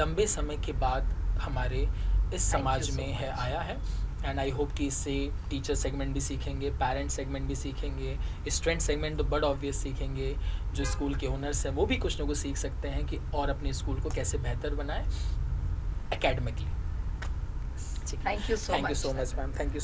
लंबे समय के बाद हमारे इस समाज you so में है much. आया है। एंड आई होप कि इससे टीचर सेगमेंट भी सीखेंगे, पेरेंट सेगमेंट भी सीखेंगे, स्टूडेंट सेगमेंट तो बड़ा ऑब्वियस सीखेंगे, जो स्कूल के ओनर्स हैं वो भी कुछ ना कुछ सीख सकते हैं कि और अपने स्कूल को कैसे बेहतर बनाएं academically. Thank you so thank you much. So much ma'am, thank you.